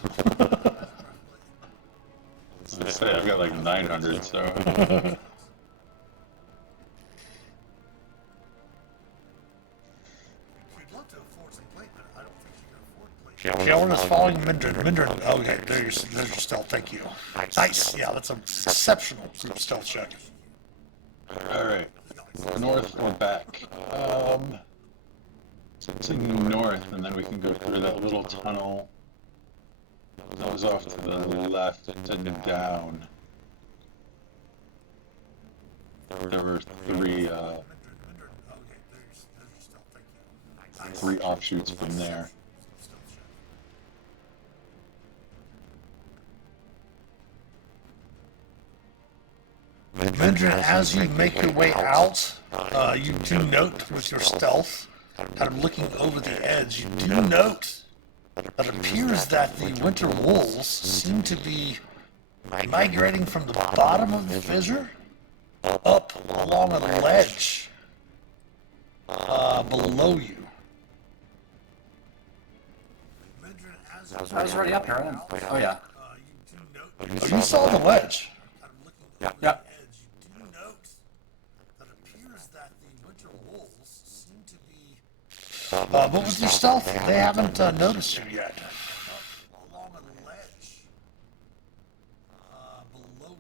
I say I've got like 900, so. Shae is following Mindran. Mindran, okay, there's your stealth, thank you. Nice, yeah, that's an exceptional group stealth check. Alright. North or back? Say north, and then we can go through that little tunnel that was off to the left and down. There were three offshoots from there. Mindran, as you make your way out, you do note with your stealth, kind of looking over the edge, you do note that it appears that the winter wolves seem to be migrating from the bottom of the fissure up along a ledge below you. I was already up here. Oh yeah. Oh, you saw the ledge. Yeah. But with your stealth, they haven't noticed you yet. Along a ledge below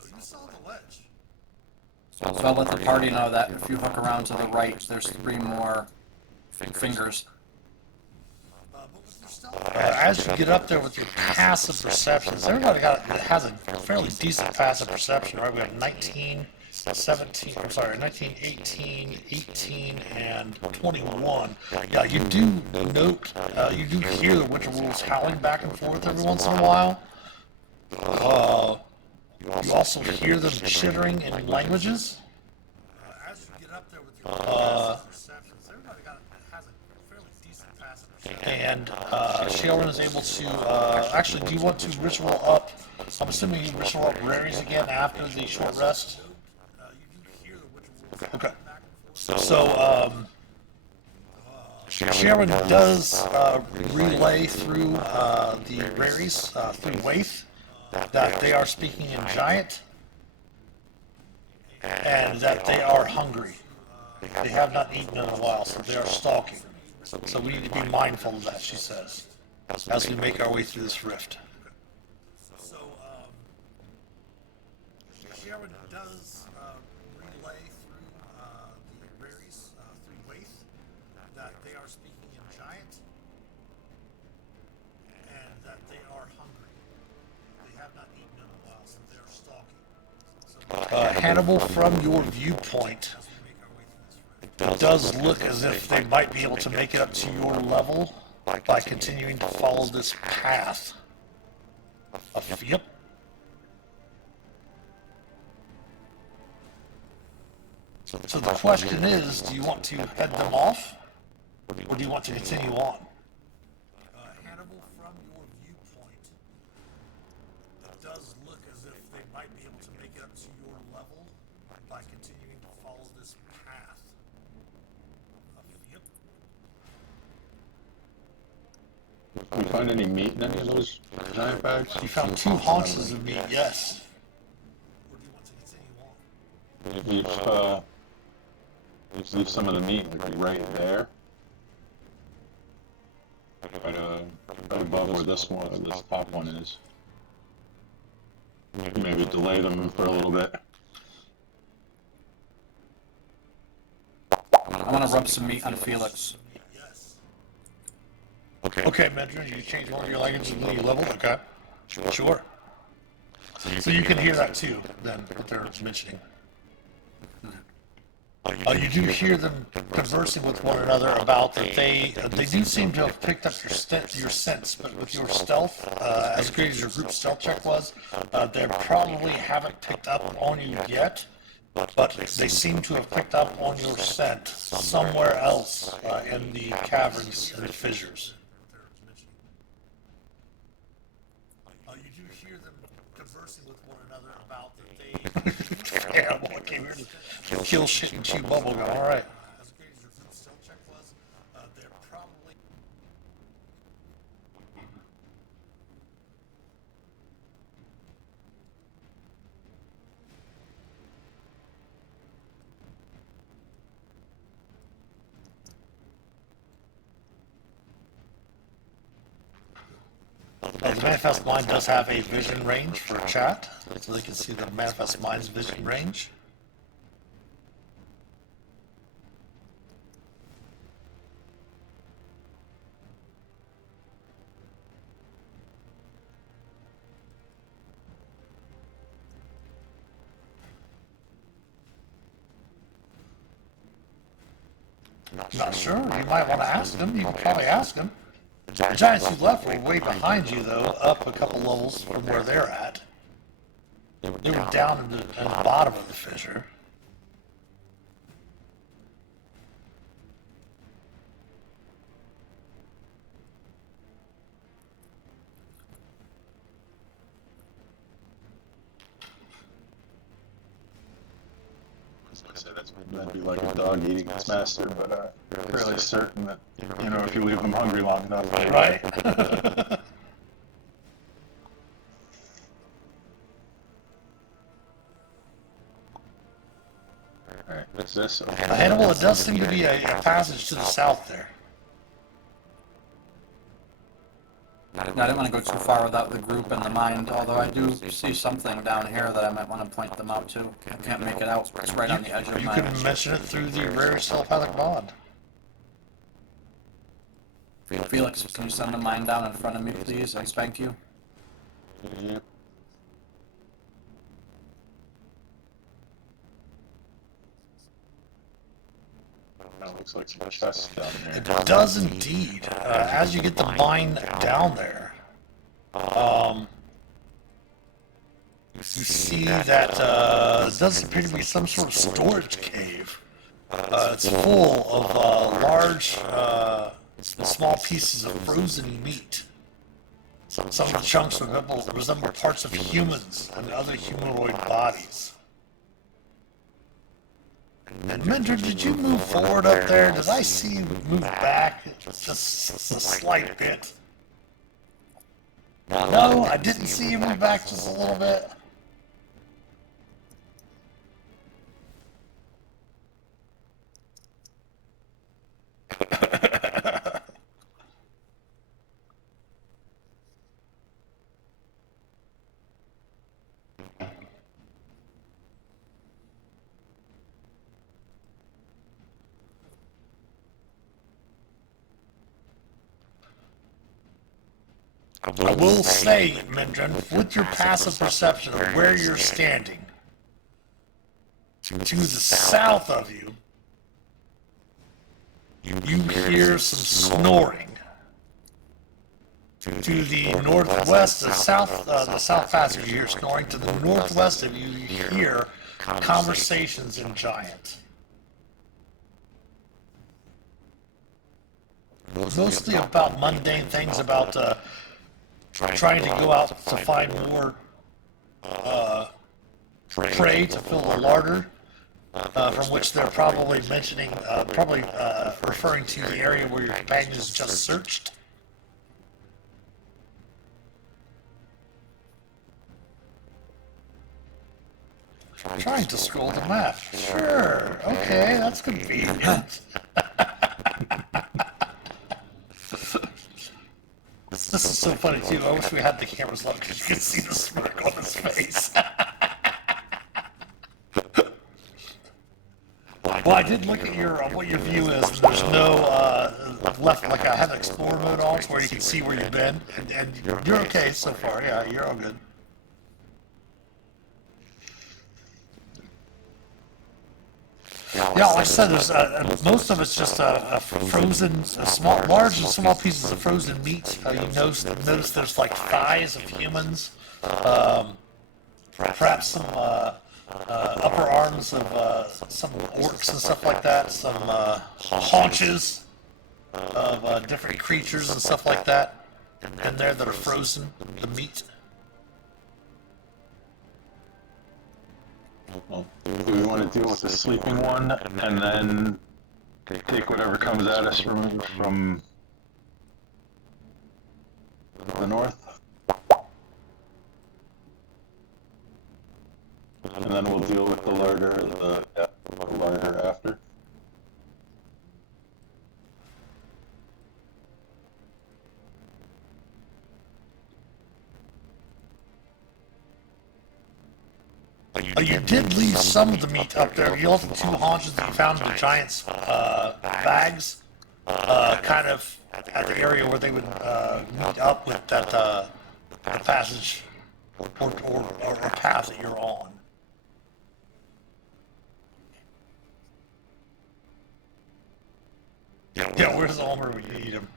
you. You saw the ledge. So I'll let the party know that if you hook around to the right, there's 3 more fingers. As you get up there with your passive perceptions, everybody has a fairly decent passive perception, right? We have 19, 17, I'm sorry, 19, 18, 18, and 21. Yeah, you do note, you do hear the winter wolves howling back and forth every once in a while. You also hear them chittering in languages. As you get up there with your perceptions, everybody has a fairly decent passive perception. And Shae is able to, actually, do you want to ritual up? I'm assuming you ritual up Raries again after the short rest. Okay. So, Sharon does relay through the Raries, through Waith, that they are speaking in Giant, and that they are hungry. They have not eaten in a while, so they are stalking. So we need to be mindful of that, she says, as we make our way through this rift. So, Sharon does relay through the Raries, through Waith, that they are speaking in Giant, and that they are hungry. They have not eaten in a while, so they are stalking. Hannibal, from your viewpoint, it does look as if they might be able to make it up to your level by continuing to follow this path. Yep. So the question is, do you want to head them off, or do you want to continue on? Hannibal, from your viewpoint, it does look as if they might be able to make it up to your level by continuing to follow this path. Yep. Can we find any meat in any of those giant bags? You found 2 haunches of meat, yes. Or do you want to continue on? Leave some of the meat like right there. Right above where this top one is. Maybe delay them for a little bit. I want to rub some meat on Phelix. Okay, Mindran, you change one of your languages when you level? Okay. Sure. So you can hear that too, then, what they're mentioning. You do hear them conversing with one another about that they do seem to have picked up your sense, but with your stealth, as great as your group stealth check was, they probably haven't picked up on you yet, but they seem to have picked up on your scent somewhere else in the caverns and the fissures. You do hear them conversing with one another about that they... Hannibal came here to kill shit and chew bubblegum, alright. As great as your group stealth check was, they're probably... The Manifest Mind does have a vision range for chat, so they can see the Manifest Mind's vision range. Not sure, you might want to ask them, you can probably ask them. The giants who left were way behind you, though, up a couple levels from where they're at. They were down in the bottom of the fissure. That'd be like a dog eating its master, but fairly certain that, if you leave them hungry long enough. Right? Alright, what's this? Hannibal, it does seem to be a passage to the south there. No, I didn't want to go too far without the group and the mind, although I do see something down here that I might want to point them out to. I can't make it out. It's right on the edge of You my... can mention it through the rare telepathic bond. Felix, can you send the mind down in front of me, please, and thank you? Yep. That looks like some chest down here. It does indeed. As you get the mind down there, you see that it does appear to be some sort of storage cave. It's full of large, small pieces of frozen meat. Some of the chunks resemble parts of humans and other humanoid bodies. And Mindran, did you move forward up there? Did I see you move back just a slight bit? No, I didn't see you move back just a little bit. I will say, Mindran, with your passive perception of where you're standing, to the south of you, you hear some snoring. To the northwest, the south passage, you hear snoring. To the northwest of you, you hear conversations in Giant. Mostly about mundane things, about trying to go out to find more prey to fill the larder, from which they're probably mentioning, referring to the area where your companions just searched. Trying to scroll the map. Sure, okay, that's convenient. This is so funny too. I wish we had the cameras on because you can see the smirk on his face. Well, I did look at your what your view is. And there's no left, like I have Explorer mode on, where you can see where you've been, and you're okay so far. Yeah, you're all good. Yeah, like I said, there's most of it's just frozen, large and small pieces of frozen meat. You notice there's like thighs of humans, perhaps some upper arms of some orcs and stuff like that, some haunches of different creatures and stuff like that in there that are frozen, the meat. Well, do we want to deal with the sleeping one and then take whatever comes at us from the north? And then we'll deal with the larder after. You did leave some of the meat up there. You left the two haunches that you found in the Giant's bags, kind of at the area where they would meet up with that the passage or path that you're on. Yeah, where's Ulmor when you need him?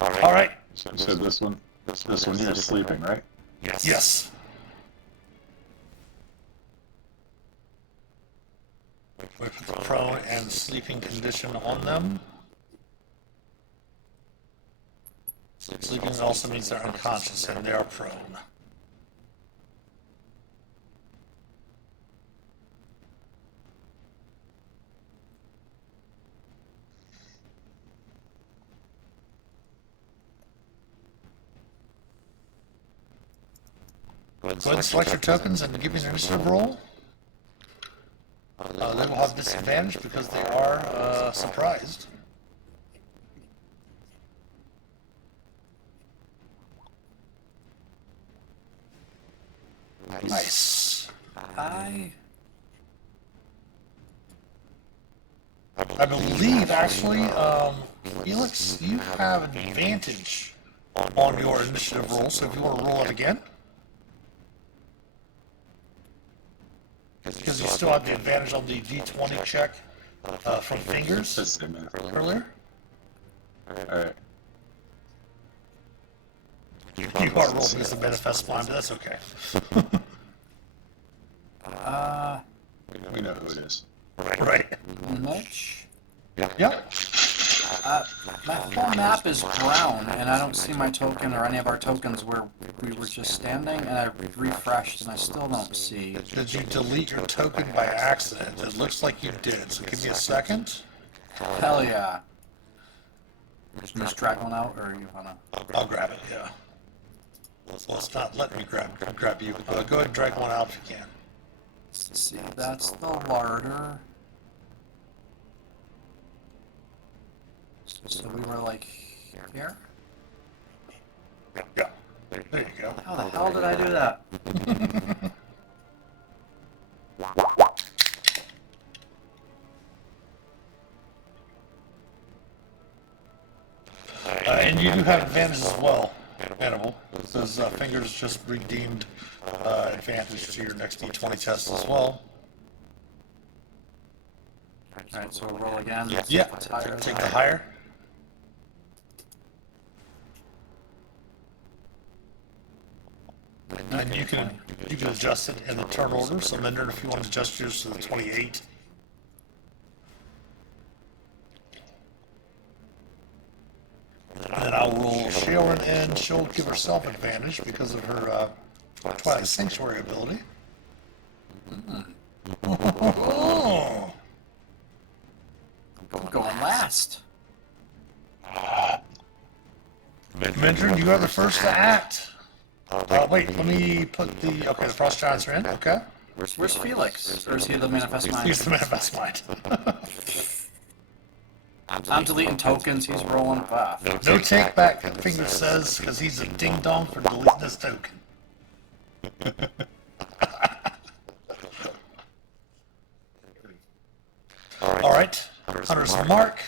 All right. So you said this one here is sleeping, right? Yes. We put the prone and sleeping condition on them. Sleeping also means they're unconscious and they are prone. Go ahead and select your tokens and give me an initiative roll. They will have disadvantage because they are surprised. Nice. I believe, actually, Felix, you have advantage on your initiative roll, so if you want to roll it again. Because you still have the advantage on the D20 check from fingers earlier. Alright. You are rolling as a manifest spine, but that's okay. We know who it is. Right. Mitch. Yep. My whole map is brown, and I don't see my token or any of our tokens where we were just standing, and I refreshed, and I still don't see. Did you delete your token by accident? It looks like you did, so give me a second. Hell yeah. Just drag one out, or you wanna? I'll grab it, yeah. Well, it's not letting me grab you. Go ahead and drag one out if you can. Let's see, that's the larder. So we were like here? Yeah. There you go. How the hell did I do that? And you do have advantage as well, Hannibal. Those fingers just redeemed advantage to your next D20 test as well. Alright, so we'll roll again. Yeah, What's higher? take the higher. And you can adjust it in the turn order. So Mindran, if you want to adjust yours to the 28. And then I'll roll Shae in. She'll give herself advantage because of her Twilight Sanctuary ability. Oh. I'm going last. Mindran, you are the first to act. Wait, let me put the... Okay, the Frost Giants are in. Okay. Where's Felix? Or is he the Manifest Mind? He's the Manifest Mind. I'm deleting tokens, he's rolling five. No take back, Finger says, because he's a ding-dong for deleting this token. Alright, Hunter's Mark.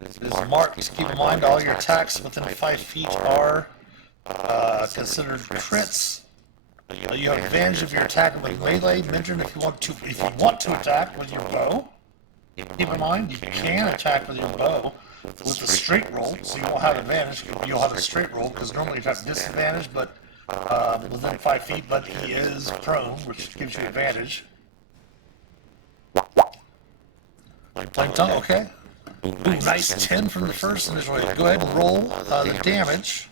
It is marked. Just keep in mind all your attacks within 5 feet are considered crits. You have advantage of your attack with melee. Mindran, if you want to attack with your bow, keep in mind you can attack with your bow with a straight roll, so you won't have advantage. You'll have a straight roll because normally you have disadvantage, but within 5 feet. But he is prone, which gives you advantage. Flame tongue, okay. Ooh, nice 10 from the first initial. Go ahead and roll the damage.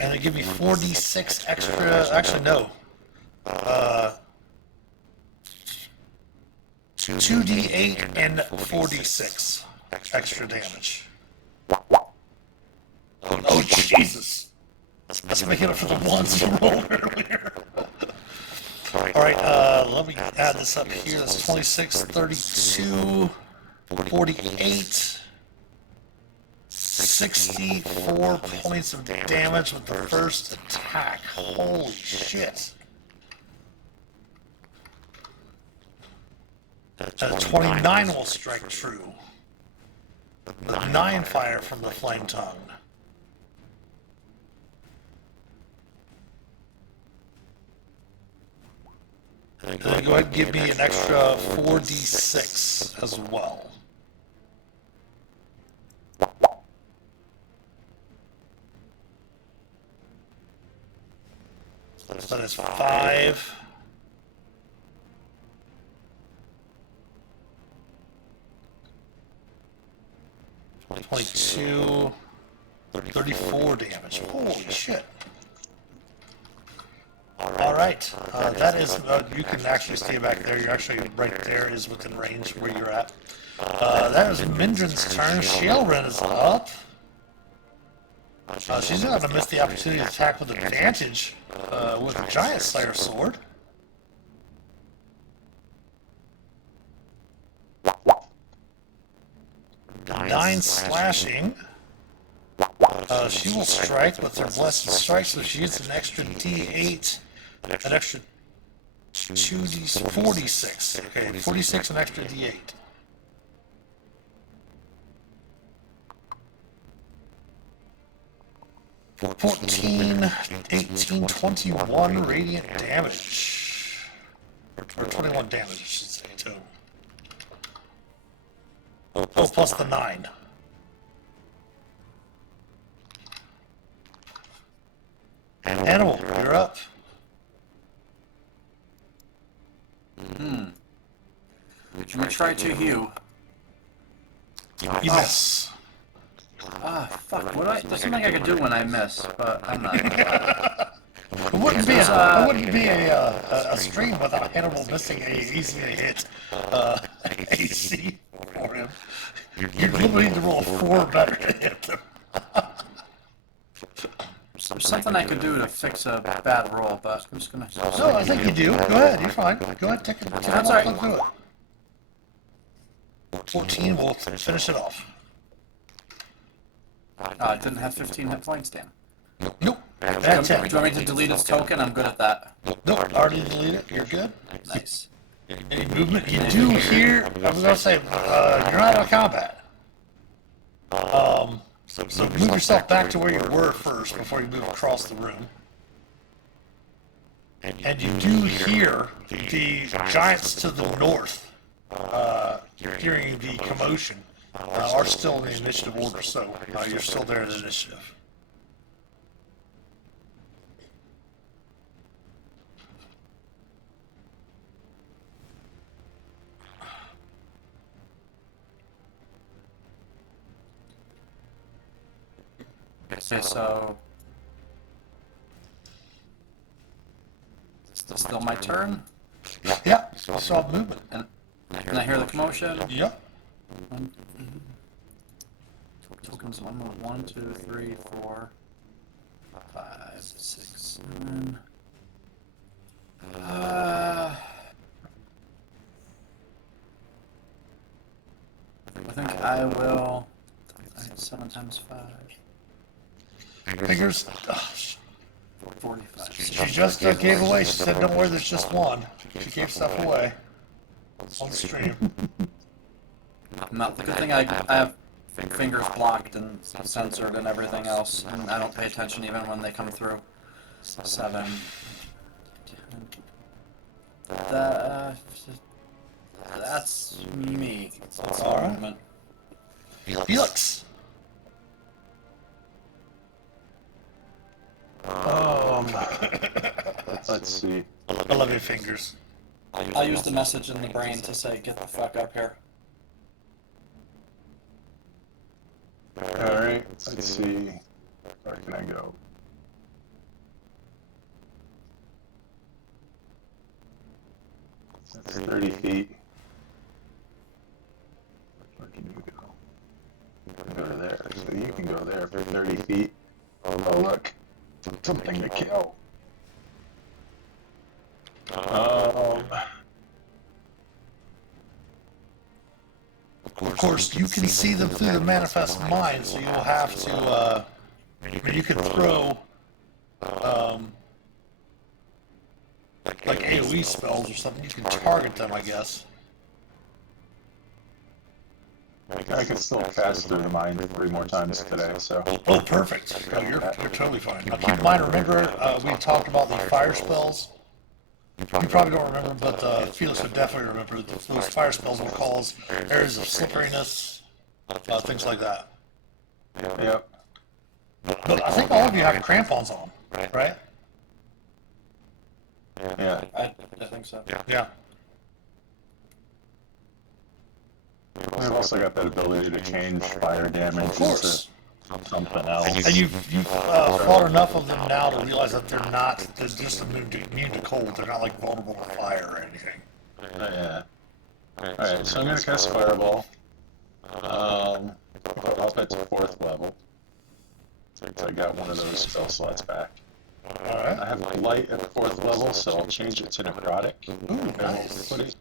And they give you 4d6 extra. Actually, no. 2d8 and 4d6 extra damage. Oh, Jesus. Let's make it up for the ones you rolled earlier. Alright, let me add this up here. That's 26, 32, 48. 64 points of damage with the first attack. Holy shit. And a 29 will strike true. With 9 fire from the flame tongue. And then go ahead and give me an extra 4d6 as well. So that's 5. $22, 34 damage. Holy shit. Alright, that is, you can actually stay back there. You're actually right there, is within range where you're at. That is Mindran's turn. Shae is up. She's not going to miss the opportunity to attack with advantage with a Giant Slayer sword. Nine slashing. She will strike with her blessed strike, so she gets an extra D8, an extra 2D, 46. Okay, 46, an extra D8. 14, 18, 21 radiant damage. Or 21 damage, I should say, too. Oh, plus the 9. Hannibal, you're up. We try to heal. You miss. Ah, fuck. There's something I could do when I miss, but I'm not gonna bother. It wouldn't be a stream without Hannibal missing a easy to hit AC for him. You literally need to roll a 4 better to hit them. There's something I could do to fix a bad roll, but I'm just gonna... No, I think you do. Go ahead, you're fine. Go ahead, take That's a all right. look through it. 14 will finish it off. I didn't have 15 hit points, damn. Nope. Do you That's want it. me to delete its token? I'm good at that. Nope, already deleted it. You're good. Nice. Any movement? You do hear, I was going to say, you're not out of combat. So move yourself back to where you were first before you move across the room. And you do hear the giants to the north, hearing the commotion, are still in the initiative order, so you're still there in the initiative. Okay, so... Is this still my turn? Yeah, I saw movement. And I hear the commotion? Yep. Tokens 1, 2, 3, 4, 5, 6, 7. I think I will. 7 times 5. Figures. 45. She just gave away. She said, "Don't worry, there's just one." She gave stuff away on stream. Not the good thing. I have fingers blocked and censored and everything else, and I don't pay attention even when they come through. 7. That's me. That's All right. movement. Felix. Let's see. 11 fingers. I'll use the message in the brain to say, "Get the fuck up here." Alright, let's see. Where can I go? That's 30 feet. Where can you go? You can go to there. So you can go there for 30 feet. Oh, look. Something to kill. Of course, you can see them through the manifest mind, so you'll have to. I mean, you could throw like AoE spells or something. You can target them, I guess. I can still pass through the mind 3 more times today, so. Oh, perfect. No, you're totally fine. Now, keep in mind, remember, we talked about the fire spells. You probably don't remember, but Felix would definitely remember. Those fire spells will cause areas of slipperiness, things like that. Yep. But I think all of you have crampons on, right? Yeah. I think so. Yeah. We've also got that ability to change fire damage Of course. into something else. And you've fought enough of them now to realize that they're just immune to cold. They're not like vulnerable to fire or anything. Yeah. Alright, so I'm gonna cast Fireball. I'll up it to 4th level. So I got one of those spell slots back. Alright. I have Light at 4th level, so I'll change it to Necrotic. Ooh, nice. Put it.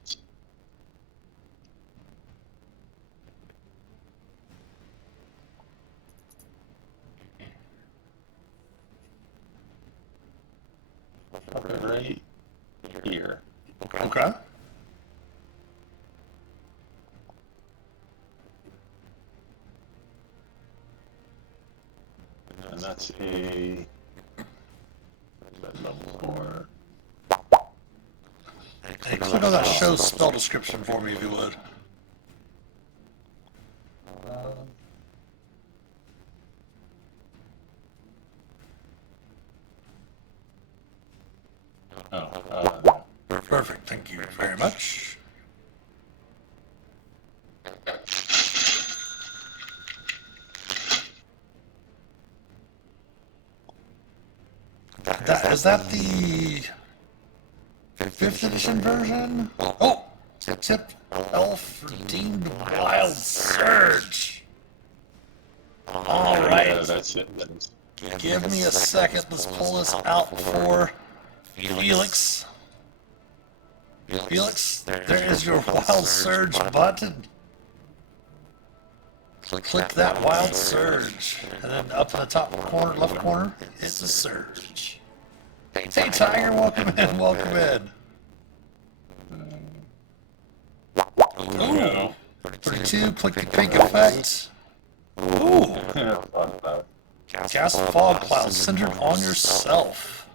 right here. Okay. And that's a level 4. Hey, click on that show spell description for me if you would. Perfect, thank you very much. Is that the 5th edition version? Oh! Tip Elf Redeemed Wild Surge! Alright. Yeah, that's it. That is. Give me a second. Let's pull this out for Phelix. Phelix, there is your Wild Surge button. Click that Wild Surge. And then up in the top corner, left corner, it's a surge. Hey Tiger, welcome in, welcome in. Ooh, 32, click the pink effect. Ooh, cast fog cloud centered on yourself.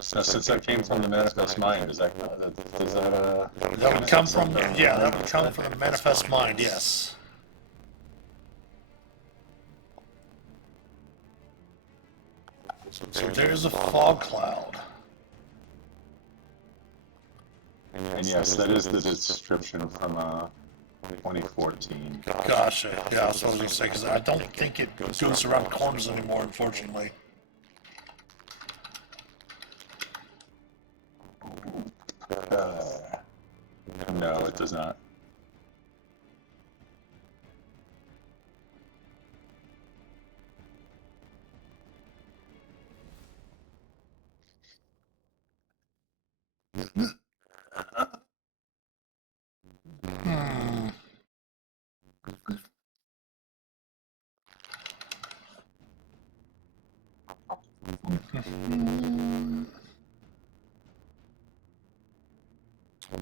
So since that came from the Manifest Mind, does that That would come from, yeah, that would come from the Manifest Mind, yes. So there's a fog cloud. And yes, that is the description from 2014. Gotcha. Yeah, that's what I was gonna say, because I don't think it goes around corners anymore, unfortunately. No, it does not. Hmm.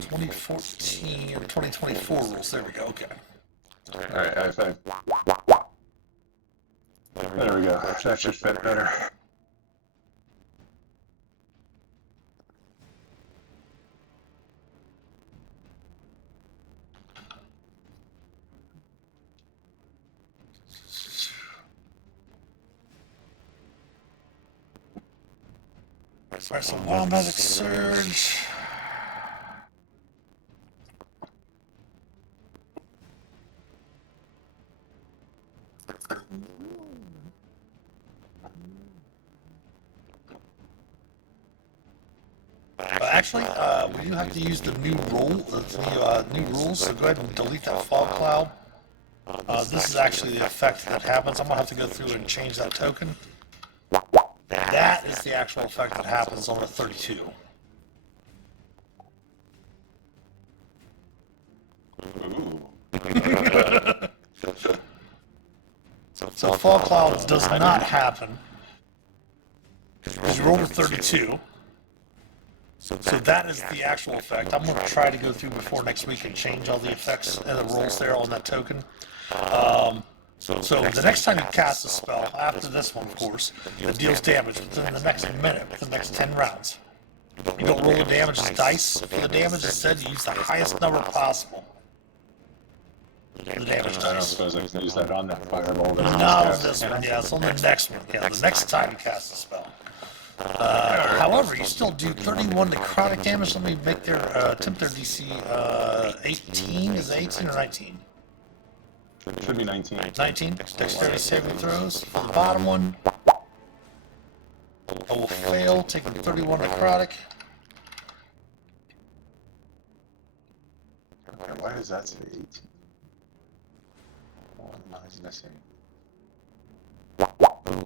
2014 or 2024 rules. There we go. Okay. Alright, high five. There we go. That should fit better. Alright, so Wild Magic Surge. Actually, we do have to use the new rule, the new rules, so go ahead and delete that fog cloud. This is actually the effect that happens. I'm going to have to go through and change that token. That is the actual effect that happens on the 32. So fog clouds does not happen because you roll a 32. So that is the actual effect. I'm going to try to go through before next week and change all the effects and the rolls there on that token. So the next time you cast a spell, after this one of course, it deals damage within the next minute, within the next 10 rounds. You don't roll the damage as dice. For the damage, instead you use the highest number possible. The damage I don't dice. suppose I can use that on that fireball. Not on this one, yeah, it's on the next one. Yeah, the next time you cast a spell. However, you still do 31 necrotic damage. Let me make their attempt their DC 18. Is it 18 or 19? Should be 19. 19. Dexterity saving throws. For the bottom one, I will fail, taking 31 necrotic. Okay, why does that say 18? One line's missing.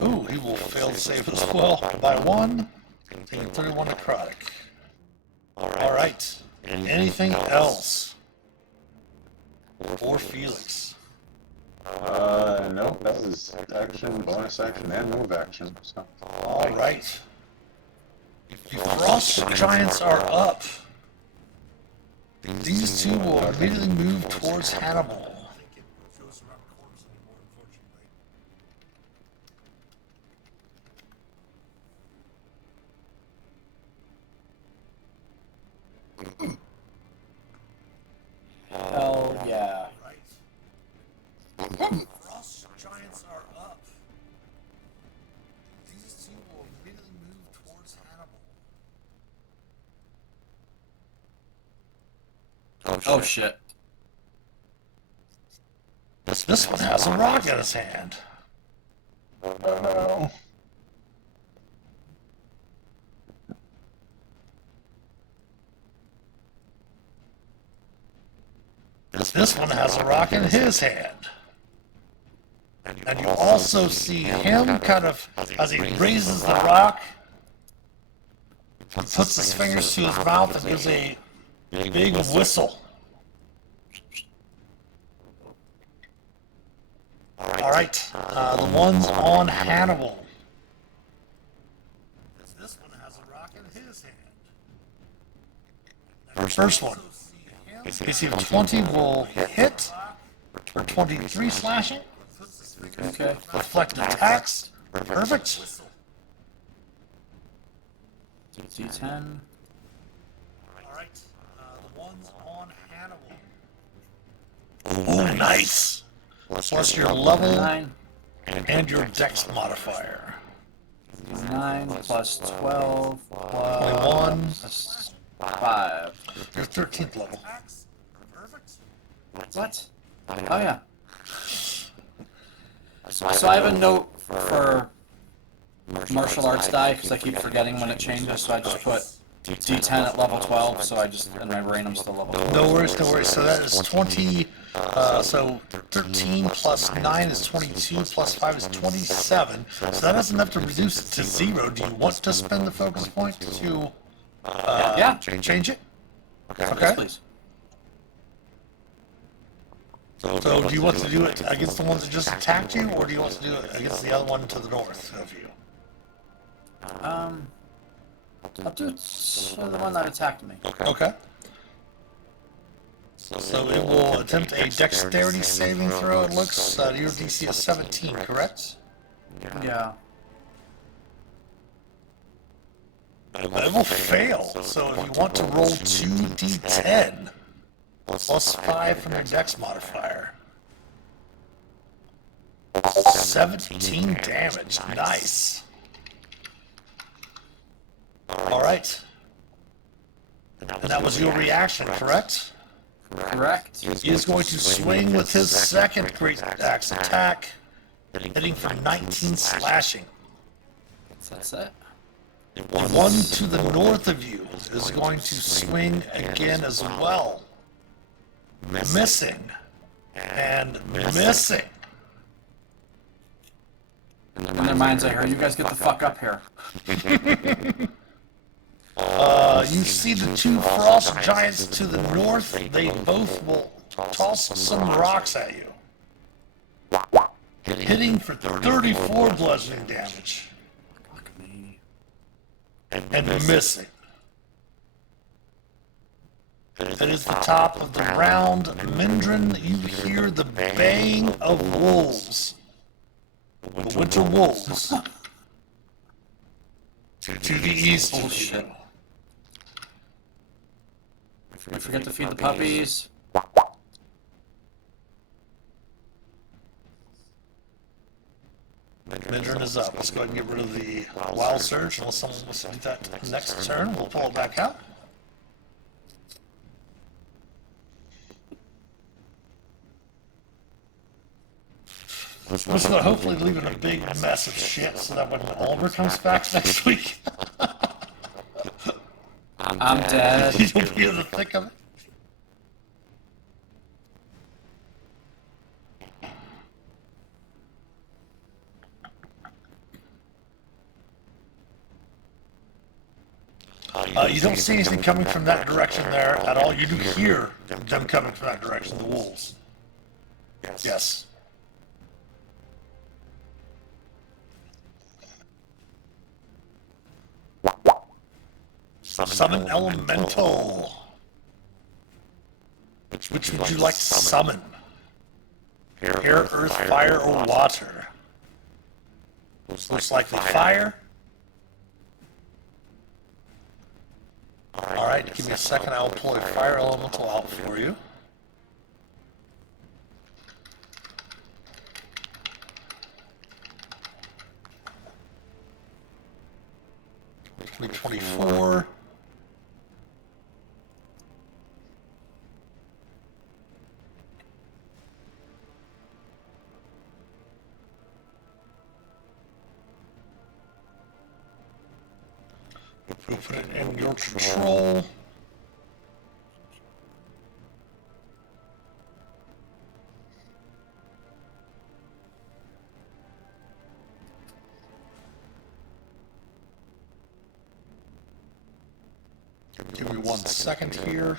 Ooh, he will fail to save as well by 1, taking 31 necrotic. Alright. Anything else for Phelix? Nope, that was action, bonus action, and move action. So. Alright. The frost giants are up. These two will immediately move towards Hannibal. Hell yeah. Frost giants are up. These two will immediately move towards Hannibal. Oh shit. This one has a rock in his hand. Oh no. This one has a rock in his hand. And you also see him kind of, as he raises the rock, puts his fingers to his mouth and gives a big whistle. Alright, the one's on Hannibal. This one has a rock in his hand. First one. AC of 20 will hit for 23 slashing. Okay. Reflect attacks. Perfect. D10. Alright, the one's on Hannibal. Oh, nice. Plus your level 9. and your dex modifier. 9 plus 12 21. plus 5. Your 13th level. What? Oh yeah. So I have a note for martial arts die because I keep forgetting when it changes. So I just put D10 at level 12. So I just in my brain I'm still level 12. No worries, no worries. So that is 20. So 13 plus 9 is 22, plus 5 is 27. So that is enough to reduce it to 0. Do you want to spend the focus point to Yeah. change it? Yes, Okay. please. So do you want to do it against the ones that just attacked you, or do you want to do it against the other one to the north of you? I'll do it to the one that attacked me. Okay. So it will attempt a dexterity saving throw. It looks your DC is 17, correct? Yeah. It will fail. So if you want to roll 2d10 plus 5 from your dex modifier. 17 damage. Nice. Alright. And that was your reaction, correct? Correct. He is going to swing with his second great axe attack, hitting for 19 slashing. That's it. The one to the north of you is going to swing again as well. Missing. And missing. In their minds, I heard you guys get the fuck up here. You see the two frost giants to the north. They both will toss some rocks at you. Hitting for 34 bludgeoning damage. Fuck me. And missing. That is the top of the round. Mindran, you hear the baying of wolves. The winter wolves. To the east of Bullshit. you. We forget to feed the puppies. Mindran is up. Let's go ahead and get rid of the wild surge unless someone wants to do that next turn. We'll pull it back out. We're just going to hopefully leave it a big mess of shit so that when Ulmor comes back next week, I'm dead. you'll be in the thick of it. You don't see anything coming from that direction there at all. You do hear them coming from that direction, the wolves. Yes. Summon elemental. Which would you like to summon? Air, earth, fire, or water? Most likely fire. Alright, give me a second. I'll pull a fire elemental out for you. Give me 24. We'll put it in your control. Give me 1 second here.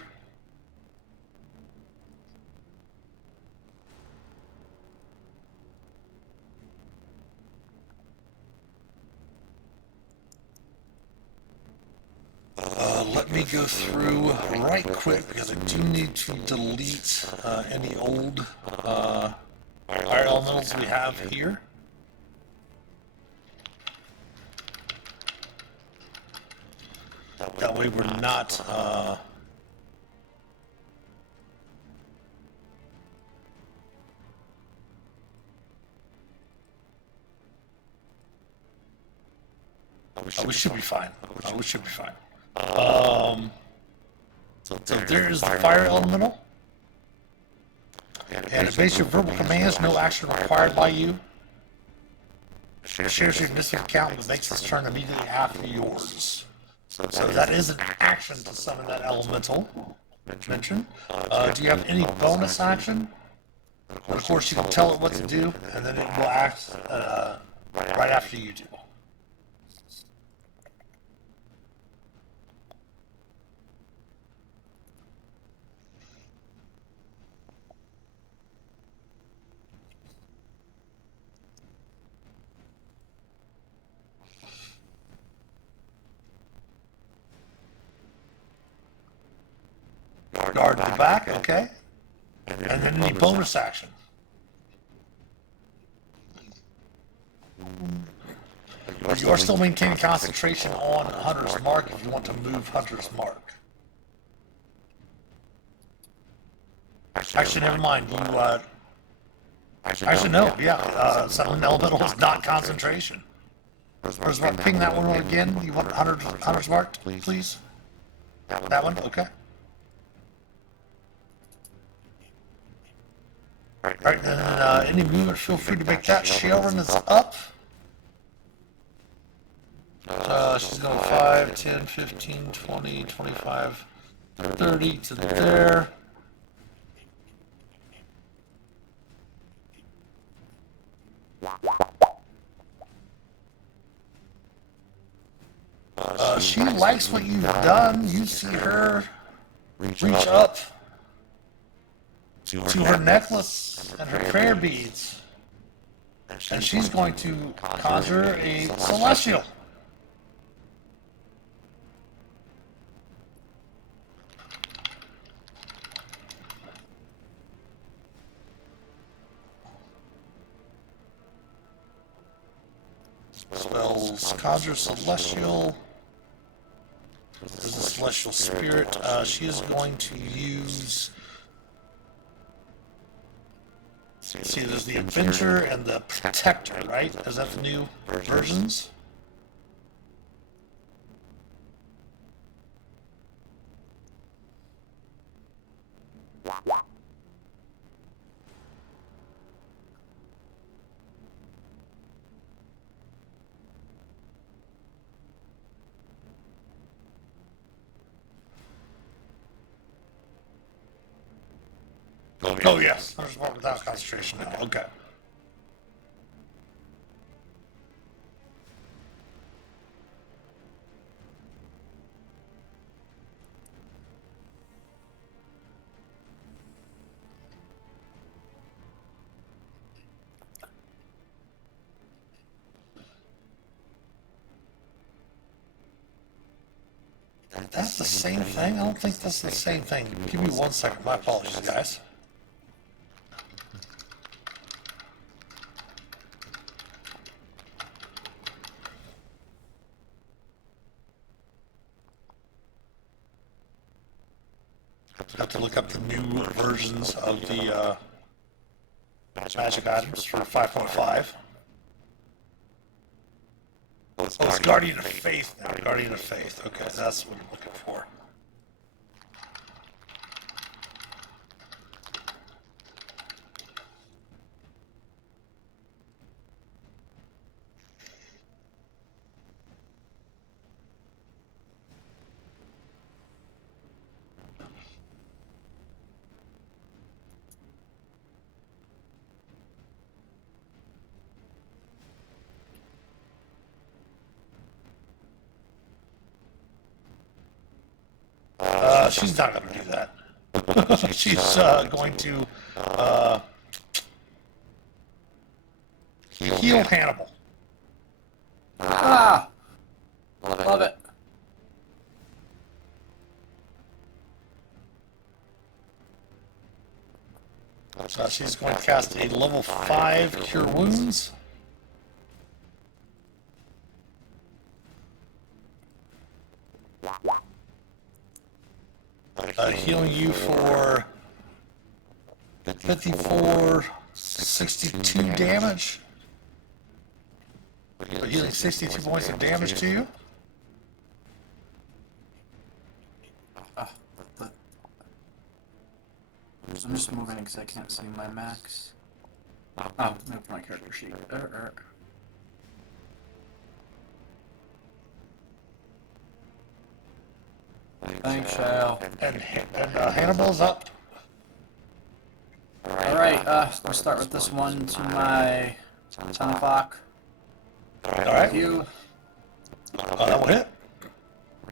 Let me go through right quick because I do need to delete any old fire elementals we have here. That way we're not we should be fine. We should be fine. So there is the fire elemental. And it based your verbal commands, no action required by you. Shares your initiative count, but makes this turn immediately after yours. So that is an action to summon that elemental. Mention. Do you have any bonus action? Of course, you can tell it what to do, and then it will act right after you do. Guard the back, okay. And then any bonus action. You are still maintaining concentration on Hunter's Mark if you want to move Hunter's Mark. Actually, never mind. You, actually, no, yeah. Settling Elemental is not concentration. Where's Mark? Ping that one again. You want Hunter's Mark, please? That one? Okay. Alright, then any movement, feel free to make that. Sharon is up. She's going 5, 10, 15, 20, 25, 30 to there. She likes what you've done. You see her reach up to her necklace and her prayer beads. And she's going to conjure a celestial. Spells conjure celestial. This is a celestial spirit. She is going to use. See, there's the Adventure and the Protector, right? Is that the new versions? Oh, yes. There's one without concentration now. Okay. That's the same thing? I don't think that's the same thing. Give me 1 second. My apologies, guys. Have to look up the new versions of the magic items for 5.5. Oh, it's Guardian of Faith now. Guardian of Faith. Okay, that's what I'm looking for. She's not going to do that. She's going to heal Hannibal. Ah! Love it. So she's going to cast a level 5 Cure Wounds. Healing you for 54, 62 damage. Healing 62 points of damage to you. I'm just moving because I can't see my max. Oh, maybe my character sheet. Thanks, Shae. And Hannibal's up. Alright, we'll start with this one to my 10 o'clock. Alright. You That will hit.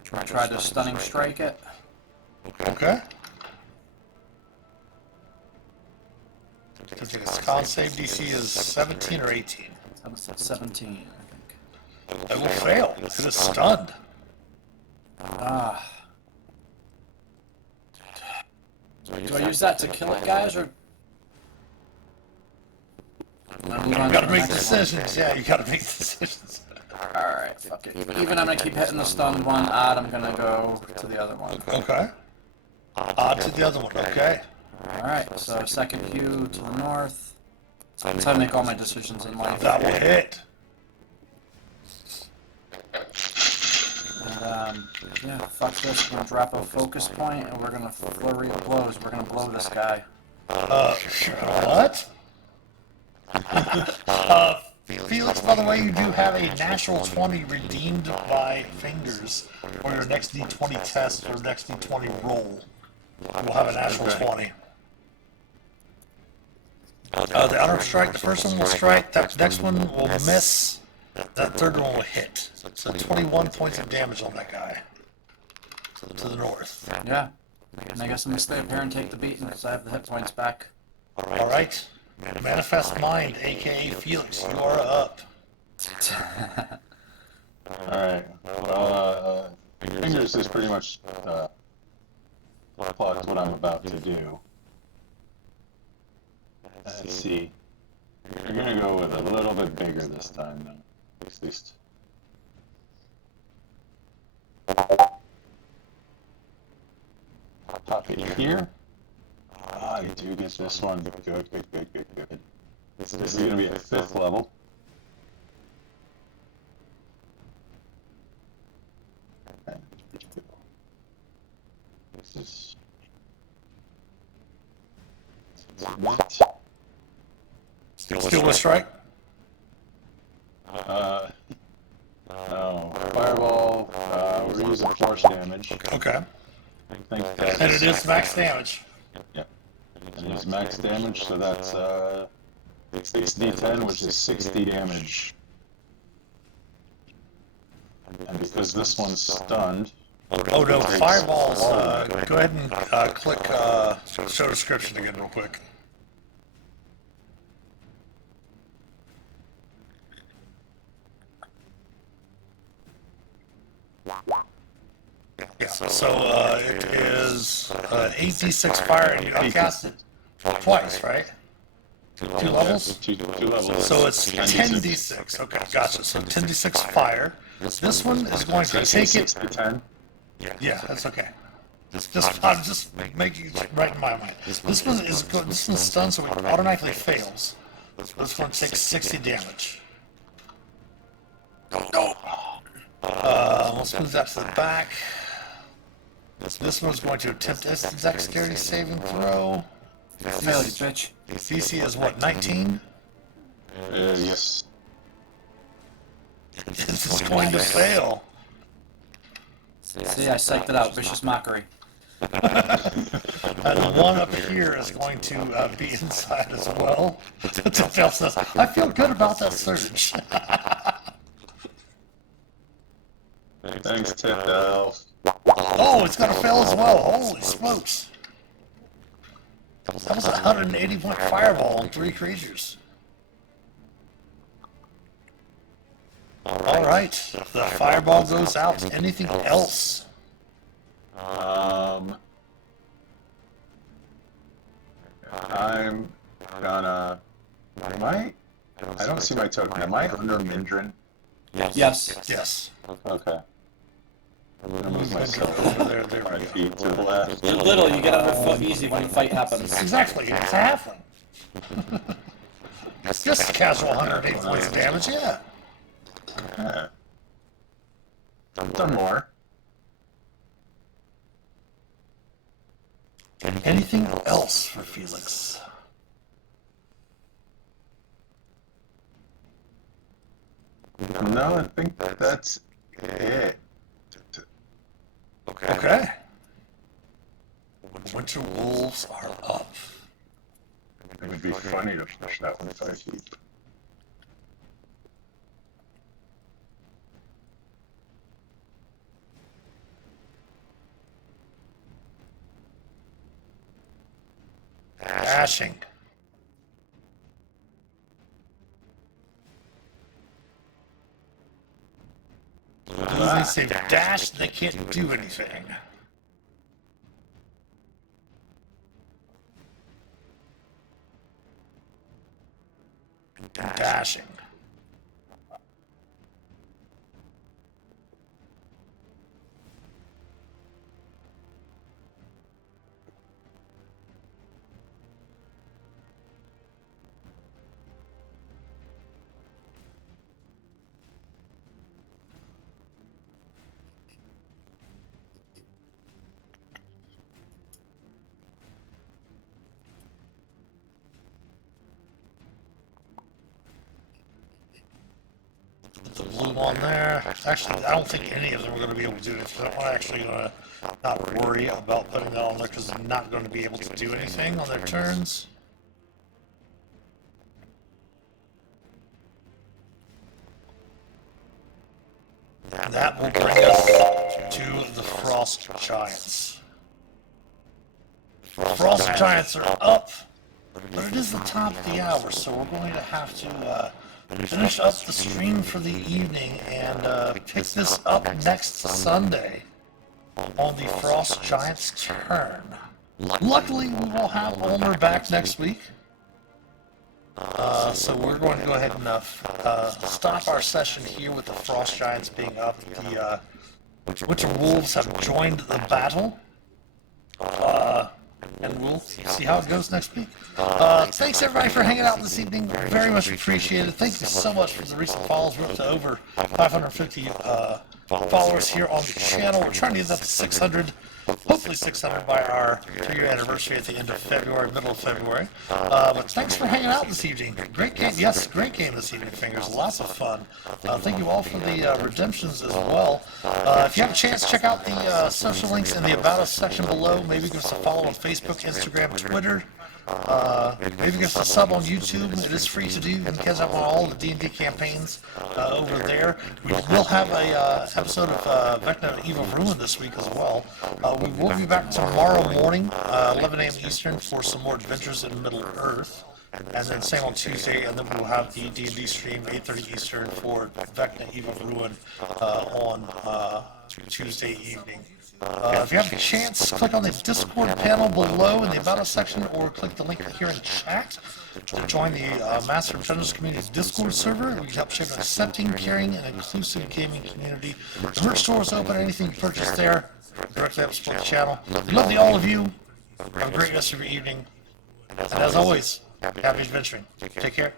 try to stunning strike it. Okay. I think its con save DC is 17 or 18. 17, I think. It will fail. It is stunned. Ah. Do I use that to kill it, guys, or? You gotta make decisions. Yeah, you gotta make decisions. Alright, fuck it. Even I'm gonna keep hitting the stun one, odd, I'm gonna go to the other one. Okay. Odd to the other one. Okay. Alright, so second hue to the north. That's how I make all my decisions in life. That will hit. And, yeah, fuck this. We're gonna drop a focus point, and we're gonna flurry of blows. We're gonna blow this guy. What? Felix, by the way, you do have a natural 20 redeemed by Fingers for your next D20 test or next D20 roll. We'll have a natural 20. The honor strike, the first one will strike, that next one will miss, that third one will hit. So 21 points of damage on that guy. To the north. Yeah. And I guess I'm gonna stay up here and take the beating because I have the hit points back. Alright. Manifest Mind, aka Felix, you are up. Alright. Fingers is pretty much plugged what I'm about to do. Let's see. You're gonna go with a little bit bigger this time, though. At least. Pop it here. Ah, you do get this one. Good. This is gonna be at 5th level. Okay. This is. What? Still with strike? No. Fireball, we're using force damage. Okay. I think that's... And it is max damage. Yep. It is max damage, so that's 6d10, which is 60 damage. And because this one's stunned... Oh no, fireballs, go ahead and click show description again real quick. Yeah. So it is 8d6 fire, and you upcast it twice, right? 2 levels? Two levels. So it's 10d6. Okay, gotcha. So 10d6 fire. This one is going to take it. 6 to 10. Yeah, that's okay. I'm just making it right in my mind. This one is good. This one's stunned, so it automatically fails. This one takes 60 damage. Let's move that to the back. This one's going to attempt its dexterity saving throw. Failure, bitch. DC is what, 19? Yes. This is going to fail. See, I psyched it out. Vicious mockery. And the one up here is going to be inside as well. Tiffel says, I feel good about that surge. Thanks, Tiffel. Oh, it's going to fail as well. Holy smokes. That was a 180-point fireball on 3 creatures. Alright, the fireball goes out. Anything else? I'm gonna. I don't see my token. Am I under Mindran? Yes. Yes. Okay. I'm gonna move Over myself there, there we 5 go. feet to the left. You're little, you get out of the foot easy when the fight happens. Exactly, it's a halfling. Just a casual 108 points of damage, yeah. Yeah. Done more. Anything else for Phelix? No, I think that's it. Okay. Winter wolves are up. It would be funny to push that one 5 feet. Dashing. They say dash, they can't do anything. Dashing. The blue one there. Actually, I don't think any of them are going to be able to do it. So I'm actually going to not worry about putting that on there because they're not going to be able to do anything on their turns. And that will bring us to the Frost Giants. The Frost Giants are up, but it is the top of the hour, so we're going to have to finish up the stream for the evening and pick this up next Sunday on the Frost Giants' turn. Luckily, we will have Ulmor back next week. So we're going to go ahead and stop our session here with the Frost Giants being up. The Winter Wolves have joined the battle. And we'll see how it goes next week. Thanks everybody for hanging out this evening. Very much appreciated. Thank you so much for the recent follows. We're up to over 550 followers here on the channel. We're trying to get that to 600. Hopefully 600 by our 2-year anniversary at the end of February, middle of February. But thanks for hanging out this evening. Great game. Yes, great game this evening, Fingers. Lots of fun. Thank you all for the redemptions as well. If you have a chance, check out the social links in the About Us section below. Maybe give us a follow on Facebook, Instagram, Twitter. Maybe give us a sub on YouTube. It is free to do. You can catch up on all the D&D campaigns over there. We will have a episode of Vecna Eve of Ruin this week as well. We will be back tomorrow morning, 11 a.m. Eastern, for some more Adventures in Middle-earth. And then same on Tuesday, and then we'll have the D&D stream, 8:30 Eastern, for Vecna Eve of Ruin on Tuesday evening. If you have the chance, click on the Discord panel below in the About Us section, or click the link here in chat to join the Master of Dungeons community's Discord server. We can help shape an accepting, caring, and inclusive gaming community. The merch store is open. Anything you purchase there directly helps support the channel. We love all of you. Have a great rest of your evening. And as always, happy adventuring. Take care.